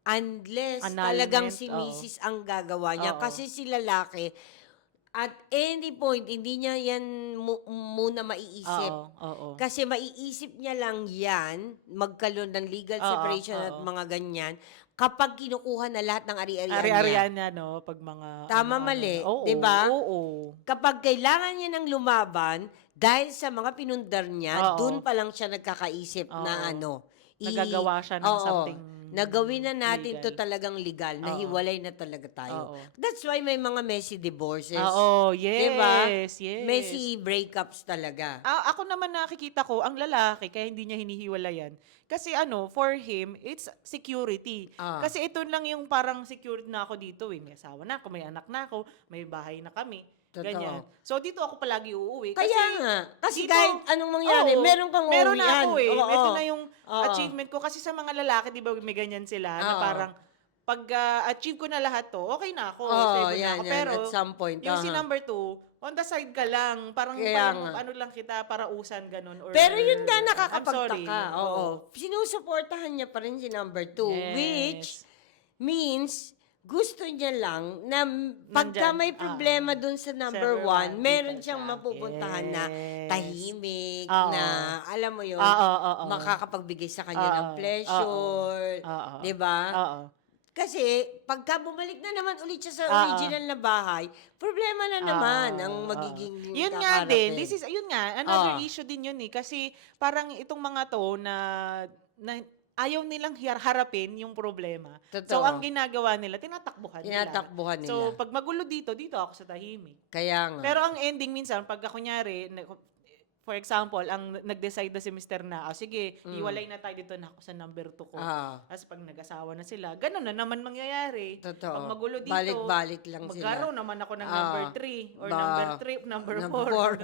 Unless talagang si Mrs. ang gagawa niya. Kasi si lalaki, at any point, hindi niya yan muna maiisip. Kasi maiisip niya lang yan, magkaroon ng legal separation at mga ganyan, kapag kinukuha na lahat ng ari-arian niya. Ari-arian niya, no? Pag mga... Tama, mali. Diba? Oo. Kapag kailangan niya ng lumaban, dahil sa mga pinundar niya, dun pa lang siya nagkakaisip na nagagawa siya ng something nagawin na natin legal. to talagang legal, nahiwalay na talaga tayo. That's why may mga messy divorces. Yes. Diba? Yes. Messy breakups talaga. Ako naman nakikita ko, ang lalaki, kaya hindi niya hinihiwalayan. Kasi for him, it's security. Kasi ito lang yung parang secured na ako dito. May asawa na ako, may anak na ako, may bahay na kami. Totoo. Ganyan. So, dito ako palagi uuwi. Kaya nga. Kasi dito, kahit anong mangyari, meron kang meron uuwian. na ako eh. Ito na yung achievement ko. Kasi sa mga lalaki, di ba, may ganyan sila na parang, pag achieve ko na lahat to, okay na ako. Stable na ako. Pero, at some point. yung si number 2, on the side ka lang. Parang ano lang kita, para usan, ganun. Or, pero yun nga I'm nakakapagtaka. sorry. Sinusuportahan niya pa rin si number 2. Yes. Which means, gusto niya lang na pagka may problema dun sa number 1, meron siyang mapupuntahan na tahimik, na alam mo yun, makakapagbigay sa kanya ng pleasure. Diba? kasi pagka bumalik na naman ulit siya sa Oo. original na bahay, problema na naman ang Oo. magiging Yun nga din, kakarapin. yun nga, another Oo. issue din yun eh. Kasi parang itong mga to na ayaw nilang harapin yung problema. So, ang Totoo. ginagawa nila, tinatakbuhan nila. Tinatakbuhan nila. So, pag magulo dito, dito ako sa tahimik. Kaya nga. Pero ang ending minsan, pag kunyari, for example, ang nag-decide na si Mr. na, sige, iwalay na tayo dito na ako sa number 2 ko. Tapos pag nag-asawa na sila, ganun na naman mangyayari. Totoo. Pag magulo dito, Balik-balik lang sila. magkaroon naman ako ng number 3 or number 4.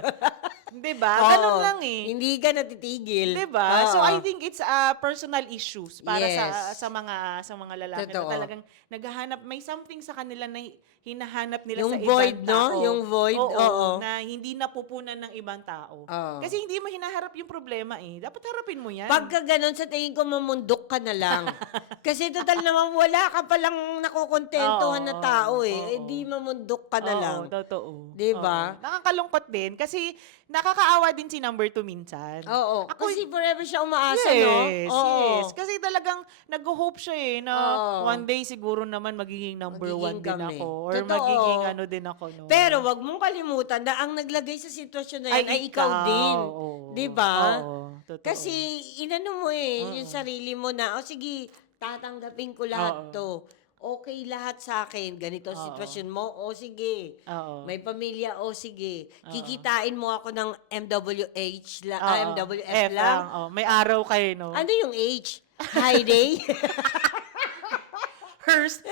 Diba? Oo. Ganun lang eh. Hindi ka natitigil. Diba? Oo. So I think it's personal issues para Yes. sa mga lalaki Totoo. na talagang naghahanap, may something sa kanila na hinahanap nila Yung sa void, ibang tao. no? Yung void, oo. Na hindi napupunan ng ibang tao. Oo. Kasi hindi mo hinaharap yung problema eh. Dapat harapin mo yan. Pagka ganun, sa tingin ko, mamundok ka na lang. Kasi total naman, wala ka palang nakukontentuhan na tao eh. Eh, di mamundok ka na lang. Oo, totoo. Diba? Oo. Nakakalungkot din kasi nakakaawa din si number 2 minsan. Oo. Ako, Kasi forever siya umaasa, no? yes, Oo. yes. Kasi talagang nag-hope siya eh na Oo. one day siguro naman magiging number 1 Magiging din kami. ako. Or Totoo. magiging ano din ako. No? Pero wag mong kalimutan na ang naglagay sa sitwasyon na yan ay ikaw din. Oo. Di ba? Oo, totoo. Kasi inano mo yung sarili mo na, sige, tatanggapin ko lahat to. Okay lahat sa akin. Ganito ang sitwasyon mo. sige. Oo. May pamilya. sige. Kikitain mo ako ng MWH lang. Oo. MWF F lang. May araw kayo, no? Ano yung H? High day? Hearst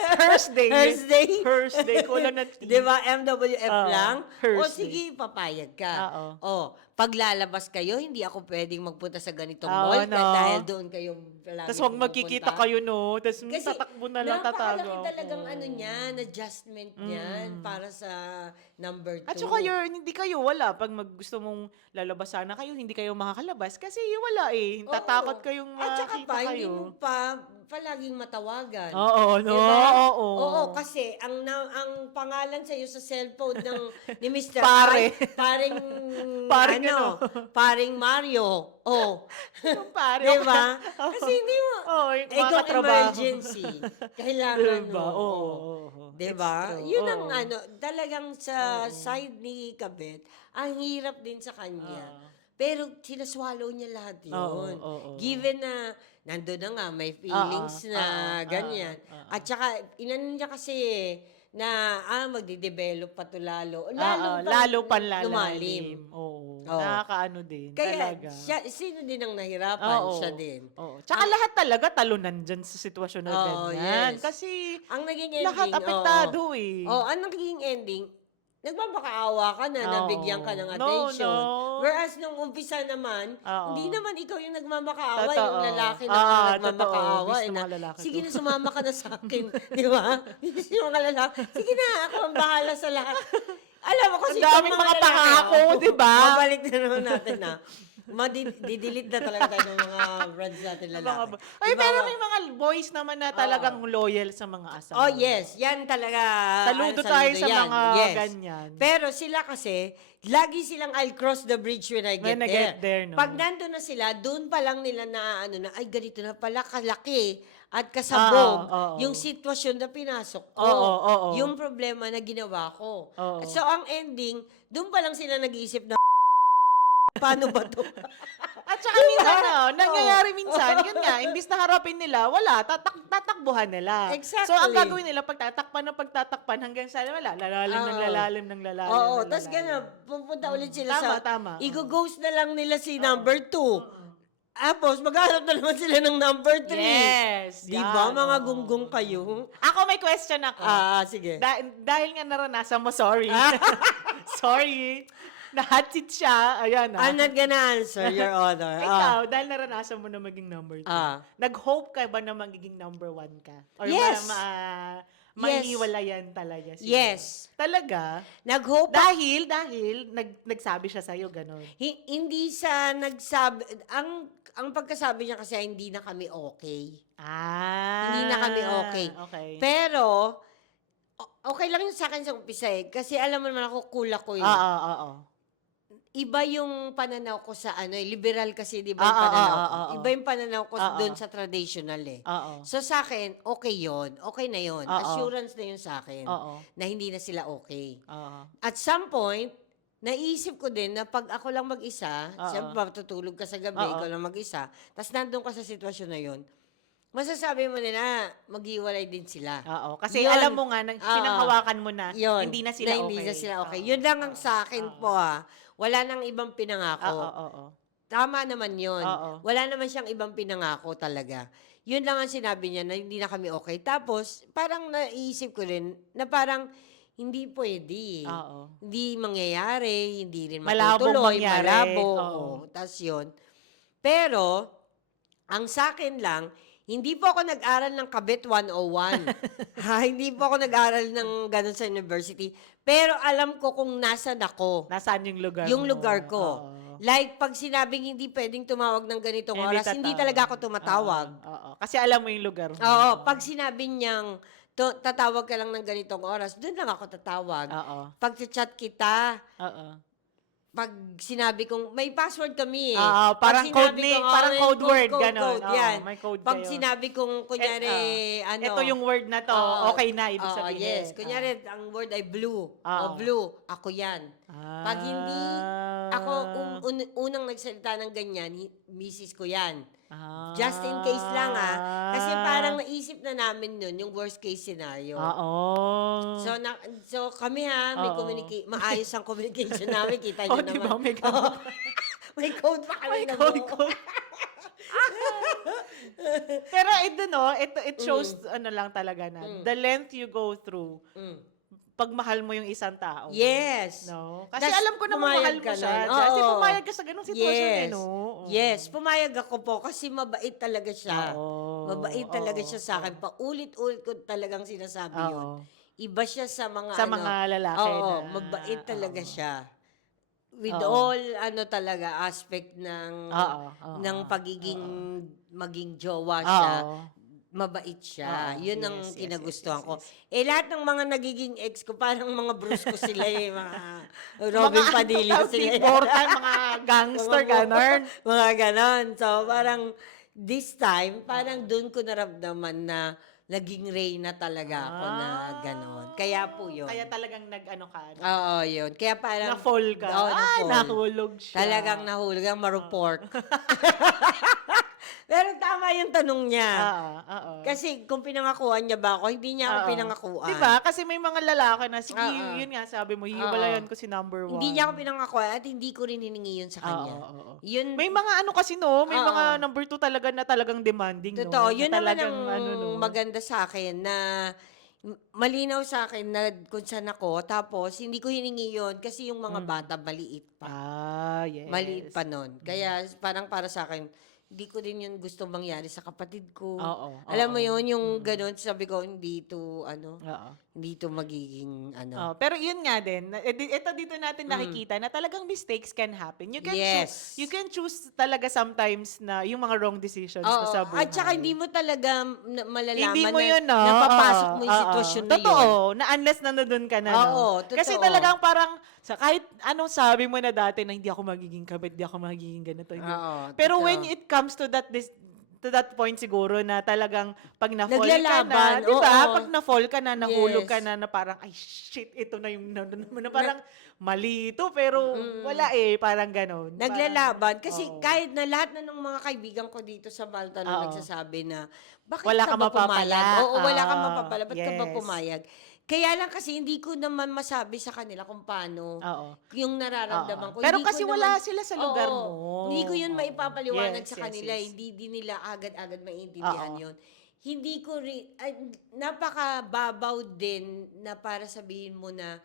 Day. Hearst Day? Hearst Day. Kulang na T. Di ba? MWF Oo, lang? Hearst Sige, papayag ka. Oo. Paglalabas kayo, hindi ako pwedeng magpunta sa ganitong Oo, mall no. dahil doon kayo palagi Tapos huwag magkikita pumupunta. kayo, no? Tapos Kasi tatakbo na lang, tatago. napakalaki talagang ano niyan, adjustment niyan para sa number 2. At saka hindi kayo wala. Pag gusto mong lalabas sana kayo, hindi kayo makakalabas. Kasi wala eh. Tatakot kayong At saka makita pa, hindi kayo. mo pa palaging matawagan. Oo, no? Diba? Oo. Oo, kasi ang pangalan sa iyo sa cellphone ni Mr. Pare. Paring Paring paring Mario. Yung pare. Diba? Kasi hindi mo. Oo, Ikaw makatrabaho. emergency. Kailangan Diba? mo. Oo. Diba? It's true. Yun ang Oo. talagang sa side ni Kabet, ang hirap din sa kanya. Pero sinaswallow niya lahat yun. Oo. Given na nandun na nga, may feelings na ganyan. At saka, inano niya kasi na magde-develop pa to lalo. Lalo pa lumalim. Oo. Oo. Nakakaano din. Kaya, talaga. sino din ang nahirapan? Oo. Siya din. Oo. Tsaka lahat talaga talunan dyan sa sitwasyon na ganyan. Yes. Kasi Ang naging ending, lahat apektado eh. ang naging ending, nagmamakaawa ka na, nabigyan ka ng attention. No. Whereas nung umpisa naman, hindi naman ikaw yung nagmamakaawa, Totoo. yung lalaki na nagmamakaawa. Gusto mga lalaki Sige to. na, sumama ka na sa akin. Di ba? Yung mga lalaki, sige na, ako ang bahala sa lahat. Alam mo kasi Ang daming mga pangako, di ba? Babalik na naman natin na. Didelete na talaga tayo ng mga friends natin lalaki. Ay, pero may mga boys naman na talagang loyal sa mga asawa. Oh, yes. Yan talaga. Saludo tayo sa yan. mga Yes. ganyan. Pero sila kasi, lagi silang I'll cross the bridge when I get When I there. get there, no? Pag nandun na sila, doon pa lang nila na, ay, ganito na pala, kalaki at kasabog Oo. yung sitwasyon na pinasok ko. Oo. Yung problema na ginawa ko. Oo. So, ang ending, doon pa lang sila nag-iisip na, paano ba to? At saka minsan, nangyayari minsan, yun nga, imbis na harapin nila, wala, tatakbuhan nila. Exactly. So, ang gagawin nila, pagtatakpan hanggang sa wala, lalalim ng lalalim. Oo, ng tapos lalalim. gano'n, pupunta ulit sila Tama. i-ghost na lang nila si number 2. Tapos, maghanap na naman sila ng number 3. Yes. Di ba, yan, mga oo. gunggong kayo? Ako may question ako. Sige. Dahil nga naranasan mo, sorry. Sorry. Na-hot seat siya. Ayan I'm not gonna answer, Your Honor. Ikaw, dahil naranasan mo na maging number 2, nag-hope ka ba na magiging number 1 ka? Or Yes. maiiwalayan talaga siya? Yes. Talaga? Nag-hope Dahil nagsabi siya sa'yo, gano'n. hindi sa nagsabi, ang pagkasabi niya kasi hindi na kami okay. Hindi na kami okay. Okay. Pero, okay lang yun sa akin sa umpisa eh. Kasi alam mo naman ako, cool ako eh. Oo. iba yung pananaw ko sa liberal kasi 'di ba yung pananaw ko. Iba yung pananaw ko doon sa traditional eh. Oo. So sa akin, okay 'yon. Okay na 'yon. Oo. Assurance na 'yon sa akin Oo. na hindi na sila okay. Oo. At some point, naisip ko din na pag ako lang mag-isa, siyempre matutulog ka sa gabi, ikaw lang mag-isa, tapos nandun ka sa sitwasyon na 'yon, masasabi mo na maghiwalay din sila. Oo. Kasi Yun. alam mo nga, pinanghawakan mo na, Yun, hindi na sila okay. hindi na sila okay. Oo. Yun lang ang sa akin po Wala nang ibang Oo. pinangako. Oo. Tama naman yun. Oo. Wala naman siyang ibang pinangako talaga. Yun lang ang sinabi niya na hindi na kami okay. Tapos, parang naisip ko rin na parang hindi pwede. Oo. Hindi mangyayari, hindi rin Malabong matutuloy, mangyari. malabo. Oo. Tapos yun. Pero, ang sa akin lang, hindi po ako nag-aral ng Kabit 101. Hindi po ako nag-aral ng ganun sa university. Pero alam ko kung nasan ako. Nasaan yung lugar Yung mo? lugar ko. Oo. Like, pag sinabing hindi pwedeng tumawag ng ganitong Hindi oras, hindi talaga ako tumatawag. Oo. Kasi alam mo yung lugar mo. Oo, pag sinabi niyang tatawag ka lang ng ganitong oras, doon lang ako tatawag. Oo. Pag chat kita, Oo. pag sinabi kong, may password kami eh. Oo, Pag parang sinabi code name, kong, parang code word, code, ganon. Oo, yan. may code Pag kayo. sinabi kong, kunyari, Ito yung word na to, okay na, ibig sabihin. Yes, kunyari, ang word ay blue. Oo. O blue, ako yan. Pag hindi ako unang nagsalita ng ganyan, misis ko yan. Just in case lang Kasi parang naisip na namin nun, yung worst case scenario. Oo. So kami may maayos ang communication namin, kita nyo naman. Diba, may ganun. May code pa kami na Code. Pero ito it shows lang talaga na the length you go through pag mahal mo yung isang tao. Yes. No? Kasi Das, alam ko na pumayag mahal mo ka siya. nun. Kasi Oo. pumayag ka sa ganung sitwasyon Yes. Oo. Yes, pumayag ako po kasi mabait talaga siya. Oo. Mabait talaga siya sa akin. Paulit-ulit ko talagang sinasabi yun. Iba siya sa mga Sa mga lalaki Oo, na mabait talaga siya. With Oo. all talaga aspect ng ng pagiging maging jowa siya. Mabait siya. Yun ang kinagustuhan ko. Lahat ng mga nagiging ex ko, parang mga brusko sila mga Robin Padilla sila. Mga gangster, ganon. Mga ganon. So, parang this time, parang doon ko naramdaman na naging Reyna talaga ako na ganon. Kaya po yun. Kaya talagang nag-ano ka. Oo, yun. Kaya parang Na-fall ka. na-fall. Nahulog siya. Talagang nahulog. Ang maruport. Pero tama yung tanong niya. Kasi kung pinangakuan niya ba ako, hindi niya ako pinangakuan. Diba? Kasi may mga lalaki na, sige, yun nga, sabi mo, hiwalayan ko si number 1. Hindi niya ako pinangakuan at hindi ko rin hiningi yun sa kanya. Yun, may mga kasi may mga number 2 talaga na talagang demanding. Totoo. Yun na naman talagang, ang maganda sa akin na malinaw sa akin na kung saan ako. Tapos, hindi ko hiningi yun kasi yung mga bata maliit pa. Yes. Maliit pa nun. Kaya parang para sa akin, hindi ko din yun gusto mangyari sa kapatid ko. Alam mo yun, yung ganun, sabi ko, hindi to magiging pero yun nga din, ito dito natin nakikita na talagang mistakes can happen. You can choose talaga sometimes na yung mga wrong decisions mo sa buhay. At saka hindi mo talaga malalaman hindi mo yun, na napapasok mo yung sitwasyon na yun. Totoo, na unless na nandun ka na. Totoo. Kasi talagang parang, kahit anong sabi mo na dati na hindi ako magiging kabit, hindi ako magiging ganito. Pero when it comes to that point siguro na talagang pag na-fall ka na, di ba? Pag na-fall ka na, nahulog ka na parang, ay shit, ito na yung, na parang mali ito, pero wala parang ganon. Naglalaban. Kasi kahit na lahat na ng mga kaibigan ko dito sa Malta na nagsasabi na, bakit wala ka ba pumayag? Wala kang mapapala. Ba't ka ba Yes. pumayag? Kaya lang kasi hindi ko naman masabi sa kanila kung paano yung nararamdaman ko. Pero hindi kasi ko wala naman, sila sa lugar mo. Hindi ko yun maipapaliwanag Yes, sa kanila. yes. Hindi din nila agad-agad maintindihan yun. Hindi ko rin, napakababaw din na para sabihin mo na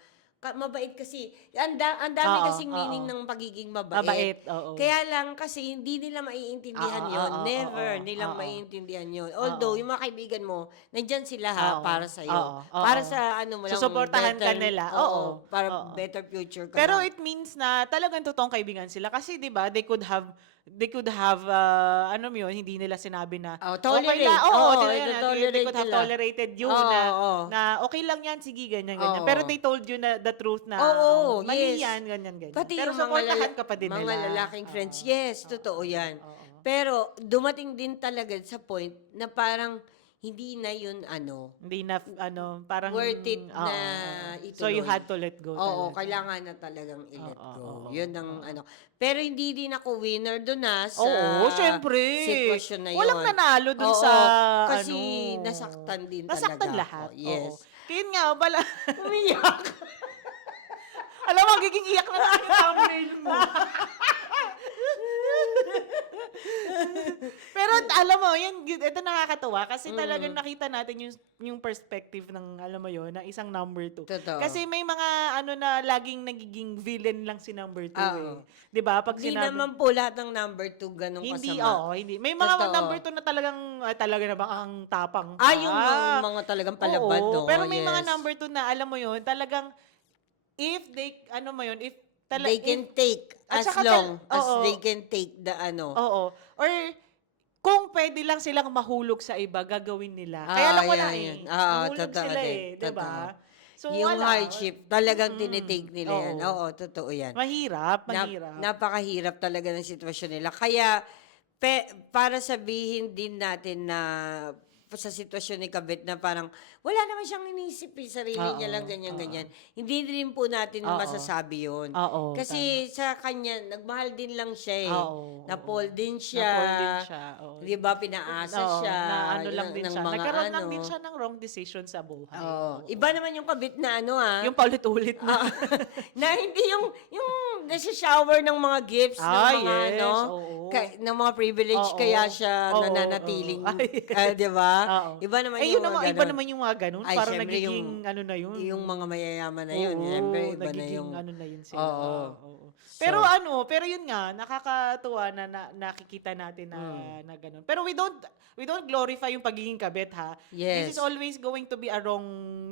mabait kasi. Ang dami kasing meaning ng pagiging mabait. Mabait, oo. Kaya lang kasi hindi nila maiintindihan yon. Never nilang maiintindihan yon. Although, yung mga kaibigan mo, nandyan sila para sa'yo. Para sa mo lang. Susuportahan ka nila. Para better future ka Pero lang. it means na talagang totoong kaibigan sila. Kasi, di ba, they could have they could have, ano mo yun, hindi nila sinabi na, tolerate. okay lang, tolerate they could have nila. tolerated you na okay lang yan, sige, ganyan. Pero they told you na the truth na, mali yan, ganyan. Pati Pero yung supportahan ka pa din mga nila. lalaking friends, yes, totoo yan. Pero dumating din talaga sa point na parang hindi na yun Hindi na, parang, worth it na ituloy. So you had to let go talaga. Kailangan na talagang i-let go. Yun ang Pero hindi din ako winner doon sa syempre. sitwasyon na yun. Walang nanalo dun sa, kasi nasaktan din nasaktan talaga lahat. ako. Yes. Kaya nga, pala, Umiyak. alam mo, magiging iyak na lang yung thumbnail mo. Pero alam mo, ito nakakatawa kasi talagang nakita natin yung perspective ng, alam mo yun, ng isang number 2. Totoo. Kasi may mga na laging nagiging villain lang si number 2 eh. 'Di ba? Pag Hindi sinabi, naman po lahat ng number 2 ganun hindi, kasama. hindi. May mga Totoo. number 2 na talaga na bang ang tapang pa. Yung mga talagang palabad, Oo, no? pero may mga Yes. number 2 na, alam mo yun, talagang, if they, They can take At as saka long as oo. they can take the Oo. Or, kung pwede lang silang mahulog sa iba, gagawin nila. Kaya lang wala yan. Mahulog Totoo sila din. di ba? So, Yung wala. hardship, talagang tinitake nila yan. Oo. Totoo yan. Mahirap. Napakahirap talaga ng sitwasyon nila. Kaya, para sabihin din natin na sa sitwasyon ni Kabit na parang wala naman siyang inisip sarili niya lang ganyan. Hindi din po natin masasabi yun. Kasi sa kanya, nagmahal din lang siya eh. Napol din siya. Di ba, pinaasa siya. Na lang din siya. Nagkaroon lang din siya ng wrong decision sa buhay. Iba naman yung Kabit na Yung paulit-ulit na. na hindi yung nasa-shower ng mga gifts ng mga ng mga privilege kaya siya nananatiling di ba? Iba naman iba naman yung mga ganun. Ay, parang syempre nagiging na yun. Yung mga mayayaman na yun. Syempre, iba na yung na yun sila. Oo. Pero pero yun nga, nakakatuwa na nakikita natin na ganun. Pero we don't glorify yung pagiging kabit ha. Yes. This is always going to be a wrong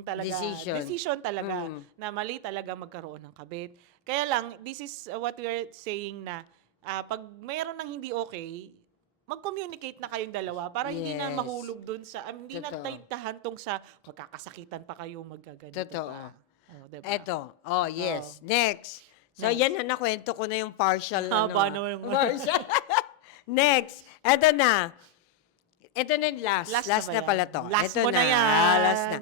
talaga. Decision talaga. Na mali talaga magkaroon ng kabit. Kaya lang, this is what we are saying na pag mayroon ng hindi okay, mag-communicate na kayong dalawa para hindi na mahulog dun sa, hindi na tahantong sa magkakasakitan pa kayo magkaganito. Totoo. Diba? Eto. Yes. Next. So, yan na nakwento ko na yung partial. Partial. Next. Eto na. Ito na yung last. Last na pala to. Last Ito mo na yan. Last na.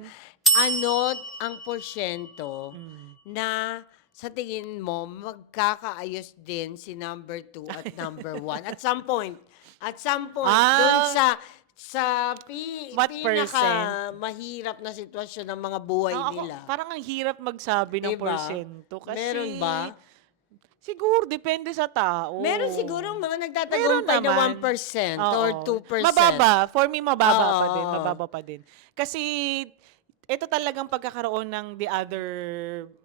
Ano ang porsyento na sa tingin mo, magkakaayos din si number 2 at number 1 at some point. Dun sa What mahirap na sitwasyon ng mga buhay nila. Parang ang hirap magsabi ng porsyento. Kasi, meron ba? Siguro, depende sa tao. Meron siguro mga nagtatagumpay na 1% or 2%. Mababa. For me, mababa pa din. Kasi, ito talagang pagkakaroon ng the other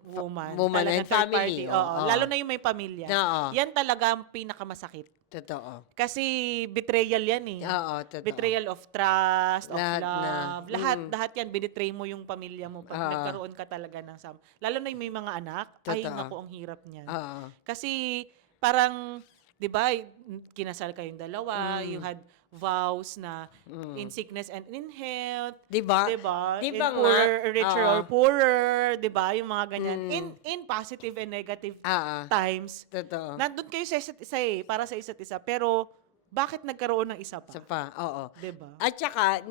woman and family. Lalo na yung may pamilya. Yan talaga ang pinakamasakit. Totoo. Kasi betrayal yan eh. Totoo. Betrayal of trust, of Lahat love. Lahat yan, binitray mo yung pamilya mo pag nagkaroon ka talaga ng lalo na yung may mga anak. Ay, naku, ang hirap niyan. Kasi parang, di ba, kinasal kayong dalawa, you had vows na in sickness and in health. Diba? In poorer, richer or poorer. Diba? Yung mga ganyan. In positive and negative times. Totoo. Nandun kayo sa isa't isa eh, para sa isa't isa. Pero, bakit nagkaroon ng isa pa? Isa pa, oo. Diba? At saka,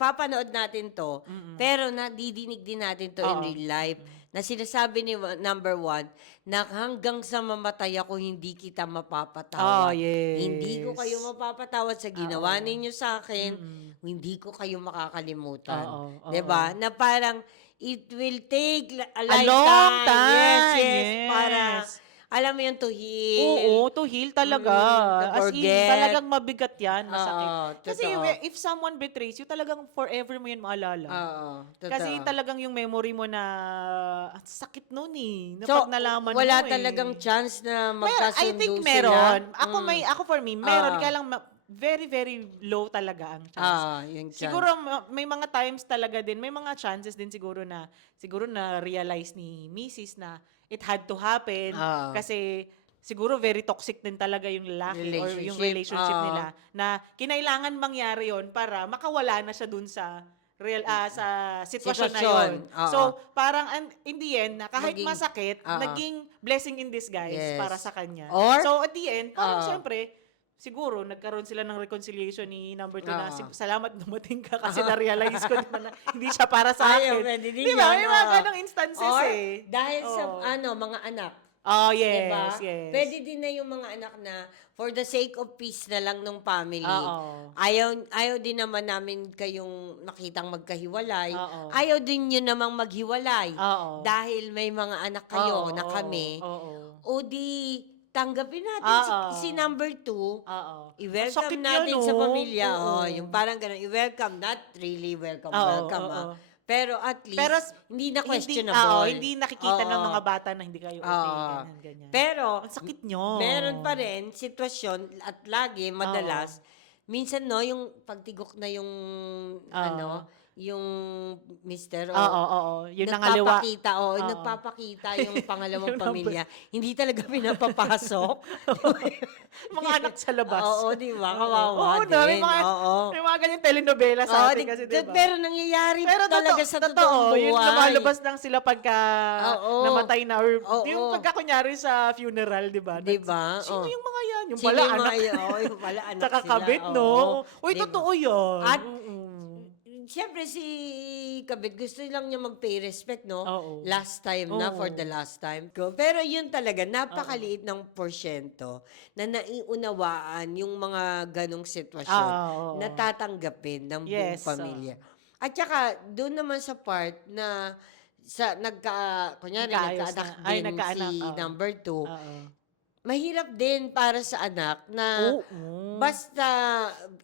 papanood natin to, pero nadidinig din natin to in real life, na sinasabi ni number 1, na hanggang sa mamatay ako, hindi kita mapapatawad. Yes. Hindi ko kayo mapapatawad sa ginawa ninyo sa akin, hindi ko kayo makakalimutan. Diba? Na parang, it will take a lifetime. Long time. Yes. Para, alam mo yung to heal. Oo, to heal talaga. As in, talagang mabigat yan, masakit. Kasi if someone betrays you, talagang forever mo yan maalala. Kasi talagang yung memory mo na, sakit nun eh. Na pag nalaman wala mo eh. talagang chance na magkasundo I think meron. Ako for me, meron. Kaya lang, very, very low talaga ang chance. Yung chance. Siguro may mga times talaga din, may mga chances din siguro na realize ni Mrs. na it had to happen kasi siguro very toxic din talaga yung lalaki or yung relationship nila na kinailangan mangyari yon para makawala na siya dun sa sa sitwasyon na yon. So, parang in the end, na kahit masakit, naging blessing in disguise para sa kanya. So, at the end, parang syempre, siguro, nagkaroon sila ng reconciliation ni number 2 na salamat dumating ka kasi na-realize ko na hindi siya para sa akin. Di ba? May mga ganong instances Dahil sa mga anak. Oh, yes, diba? yes. Pwede din na yung mga anak na for the sake of peace na lang ng family. Ayaw din naman namin kayong makitang magkahiwalay. Ayaw din nyo namang maghiwalay. Dahil may mga anak kayo na kami. O di tanggapin natin si number 2. I-welcome natin sa pamilya. Yung parang gano'n, i-welcome, not really welcome. Pero at least, hindi na questionable. Hindi nakikita ng mga bata na hindi kayo okay. Ganyan. Pero, ang sakit nyo. Meron pa rin sitwasyon at lagi, madalas, minsan yung pagtigok na yung, yung mister yung nangaliwa. Nagpapakita yung pangalawang pamilya. Hindi talaga pinapapasok. Mga anak sa labas. Di ba? Kawawa din. May mga ganyan telenovela sa atin kasi, diba? Pero nangyayari talaga sa totoong buhay. Yung lumalabas lang sila pagka namatay na or yung pagka kunyari sa funeral, diba? Diba? Sino yung mga yan? Yung pala anak. Yung pala anak sila. Tsaka kabit, no? Uy, totoo yun. At siyempre si Kabit gusto lang niya mag-pay respect, no? Last time na, for the last time. Pero yun talaga, napakaliit ng porsyento na naiunawaan yung mga ganong sitwasyon na tatanggapin ng buong pamilya. At saka, doon naman sa part na kunyari, nagkaanak din si number 2, mahirap din para sa anak na basta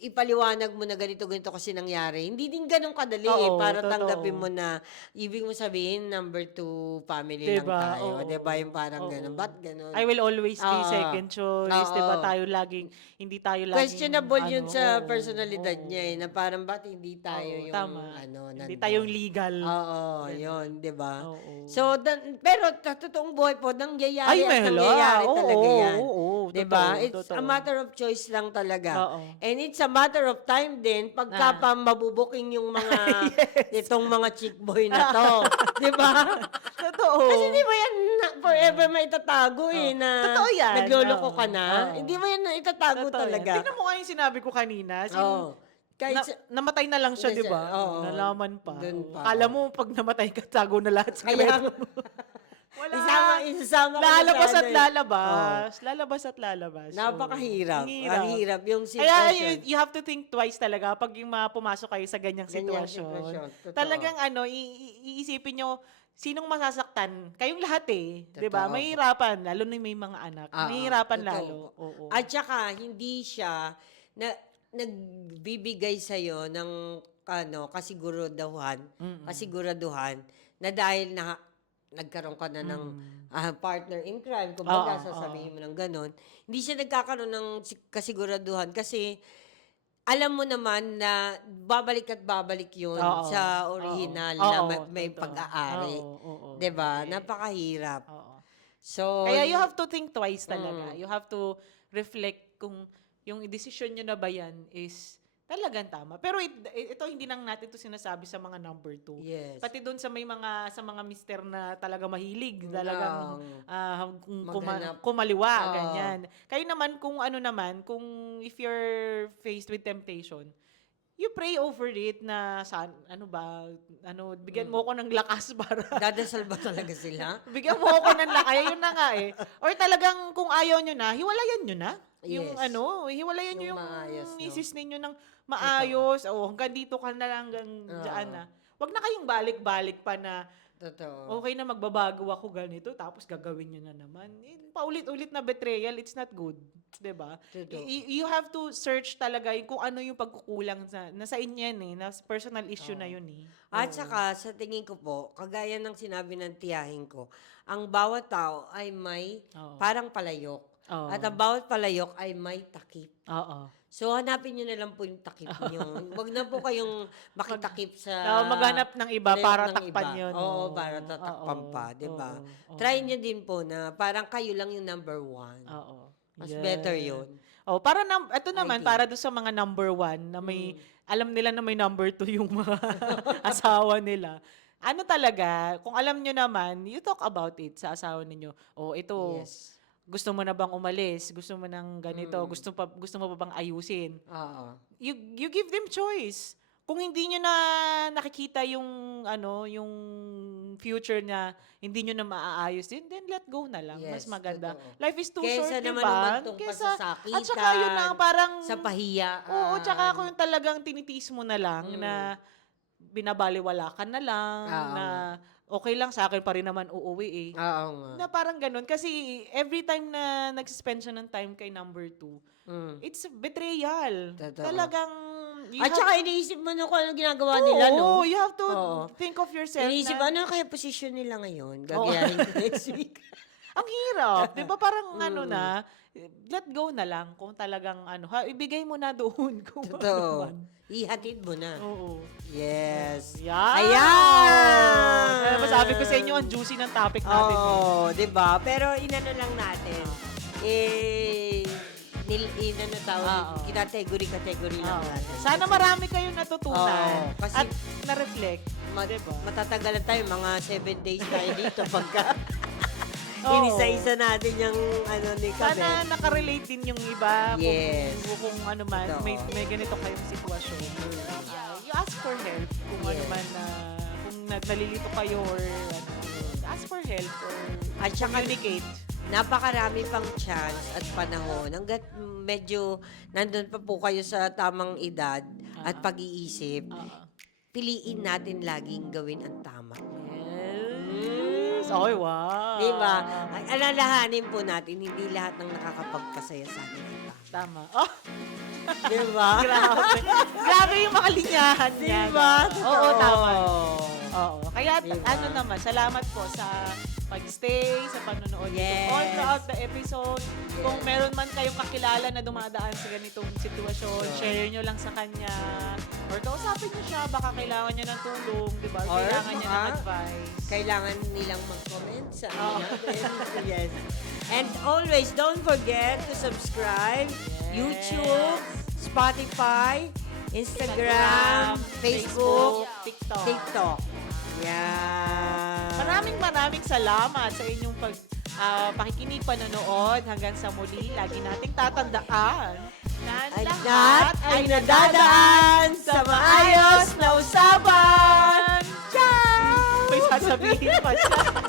ipaliwanag mo na ganito kasi nangyari. Hindi din ganun kadali para tanggapin mo na ibig mo sabihin number 2 family lang tayo. Diba? Yung parang ganun. Ba't ganun? I will always be second choice. Diba hindi tayo laging questionable yun sa personalidad niya na parang ba't hindi tayo yung hindi tayong legal. Yun, diba? So, pero totoong buhay po, nangyayari talaga yan. Diba? It's a matter of choice lang talaga. And it's a matter of time din pagka pa mabubuking yung mga itong mga chick boy na to. Diba? Totoo. Kasi di ba yan forever maitatago na totoo yan. nagloloko ka na. Hindi mo yan itatago talaga. Tingnan mo nga yung sinabi ko kanina. Namatay na lang siya, di ba? Nalaman pa. Akala mo, pag namatay ka, tago na lahat sa kwento. Wala. Isasama lalabas at lalabas. Lalabas at lalabas. Napakahirap. Ang hirap yung sitwasyon. Kaya you have to think twice talaga pag yung pumasok kayo sa ganyang sitwasyon. Talagang iisipin nyo, sinong masasaktan? Kayong lahat di ba? Mahirapan, lalo na may mga anak. Mahirapan lalo. At saka, hindi siya nagbibigay sa'yo ng kasiguraduhan na dahil nagkaroon ka na ng partner in crime, kung baga sasabihin mo ng ganon, hindi siya nagkakaroon ng kasiguraduhan kasi alam mo naman na babalik at babalik yun sa original na may pag-aari. Diba? Napakahirap. So, kaya you have to think twice talaga. You have to reflect kung yung decision nyo na ba yan is talagang tama. Pero ito hindi nang natin to sinasabi sa mga number 2. Yes. Pati doon sa mga mister na talaga mahilig, talagang kumaliwa, ganyan. Kayo naman kung kung if you're faced with temptation, you pray over it na bigyan mo ko ng lakas para dadasal ba talaga sila? Bigyan mo ko ng lakas, yun na nga Or talagang kung ayaw nyo na, hiwalayan nyo na. Yung hiwalayan nyo yung misis ninyo ng maayos. Hanggang dito ka na lang, hanggang dyan na. Wag na kayong balik-balik pa na okay na magbabago ako ganito, tapos gagawin nyo na naman. Paulit-ulit na betrayal, it's not good. Diba? You have to search talaga kung ano yung pagkukulang na sa inyo yan na personal issue na yun At saka, sa tingin ko po, kagaya ng sinabi ng tiyahin ko, ang bawat tao ay may parang palayok. Oo. At ang bawat palayok ay may takip. Oo. So, hanapin nyo na lang po yung takip nyo. Huwag na po kayong makitakip sa Maghanap ng iba palayok para ng takpan iba. yun. Oo, para tatakpan Oo. pa, di ba? Oo. Try nyo din po na parang kayo lang yung number one. Oo. Mas Yan. better yun. Oh, para ito naman, think. para doon sa mga number one na may, alam nila na may number two yung mga asawa nila. Ano talaga, kung alam nyo naman, you talk about it sa asawa ninyo. Oh, ito, Yes. gusto mo na bang umalis? Gusto mo ng ganito? Gusto mo pa bang ayusin? Oo. You give them choice. Kung hindi nyo na nakikita yung yung future na hindi nyo na maaayos din, then let go na lang. Mas Yes, maganda. totoo. Life is too Kesa short, naman diba? humantong pa sa sakitan, at saka yun na parang sa pahiyaan. Oo, tsaka kung talagang tinitiis mo na lang na binabaliwala ka na lang, Oo. na okay lang sa akin pa rin naman uuwi eh. Oo nga. Na parang ganun. Kasi every time na nag-spend siya ng time kay number two, it's betrayal. Totoo. Talagang At saka iniisip mo na kung ano ginagawa nila, no? Oo, you have to Oo. think of yourself Iniisip, na, ano kaya posisyon nila ngayon? Gagayahin ko next week. ang hirap. Di ba parang na, let go na lang kung talagang ibigay mo na doon kung Totoo. ano man. Ihatid mo na. Oo. Yes. Yan! Ayan! Kaya masabi ko sa inyo, ang juicy ng topic natin. Oo, di ba? Pero inano lang natin. Kinategory lang Oo. natin. Sana marami kayong natutunan Oo, kasi at na-reflect. Diba? Matatagalan tayo, mga 7 days tayo dito pagka Oo. inisa-isa natin yung ni Kabel. Sana nakarelate din yung iba Yes. kung ano man, Totoo. may ganito kayong sitwasyon. You ask for help kung ano Yes. man kung nalilito kayo or ask for help or At saka, communicate. napakarami pang chance at panahon hanggat medyo nandun pa po kayo sa tamang edad at pag-iisip, piliin natin laging gawin ang tama. Yes. Ay, wow. Di ba? Alalahanin po natin, hindi lahat ng nakakapagpasaya sa atin ay tama. Tama. Oh, Di ba? grabe. Grabe yung mga linyahan Di niya. ba? Oo, tama. Oo. Kaya Diba? naman, salamat po sa pag-stay, sa panonood Yes. all throughout the episode. Kung meron man kayong kakilala na dumadaan sa ganitong sitwasyon, share nyo lang sa kanya. Or kausapin nyo siya, baka kailangan niya ng tulong, di ba? Or Kailangan niya ng baka advice. Kailangan nilang mag-comment sa yes. And always, don't forget to subscribe. YouTube, Spotify, Instagram, Facebook, TikTok. Yan. Maraming salamat sa inyong pakikinig, panonood. Hanggang sa muli, lagi nating tatandaan na lahat ay nadadaan sa maayos na usapan. Ciao! May sasabihin pa siya.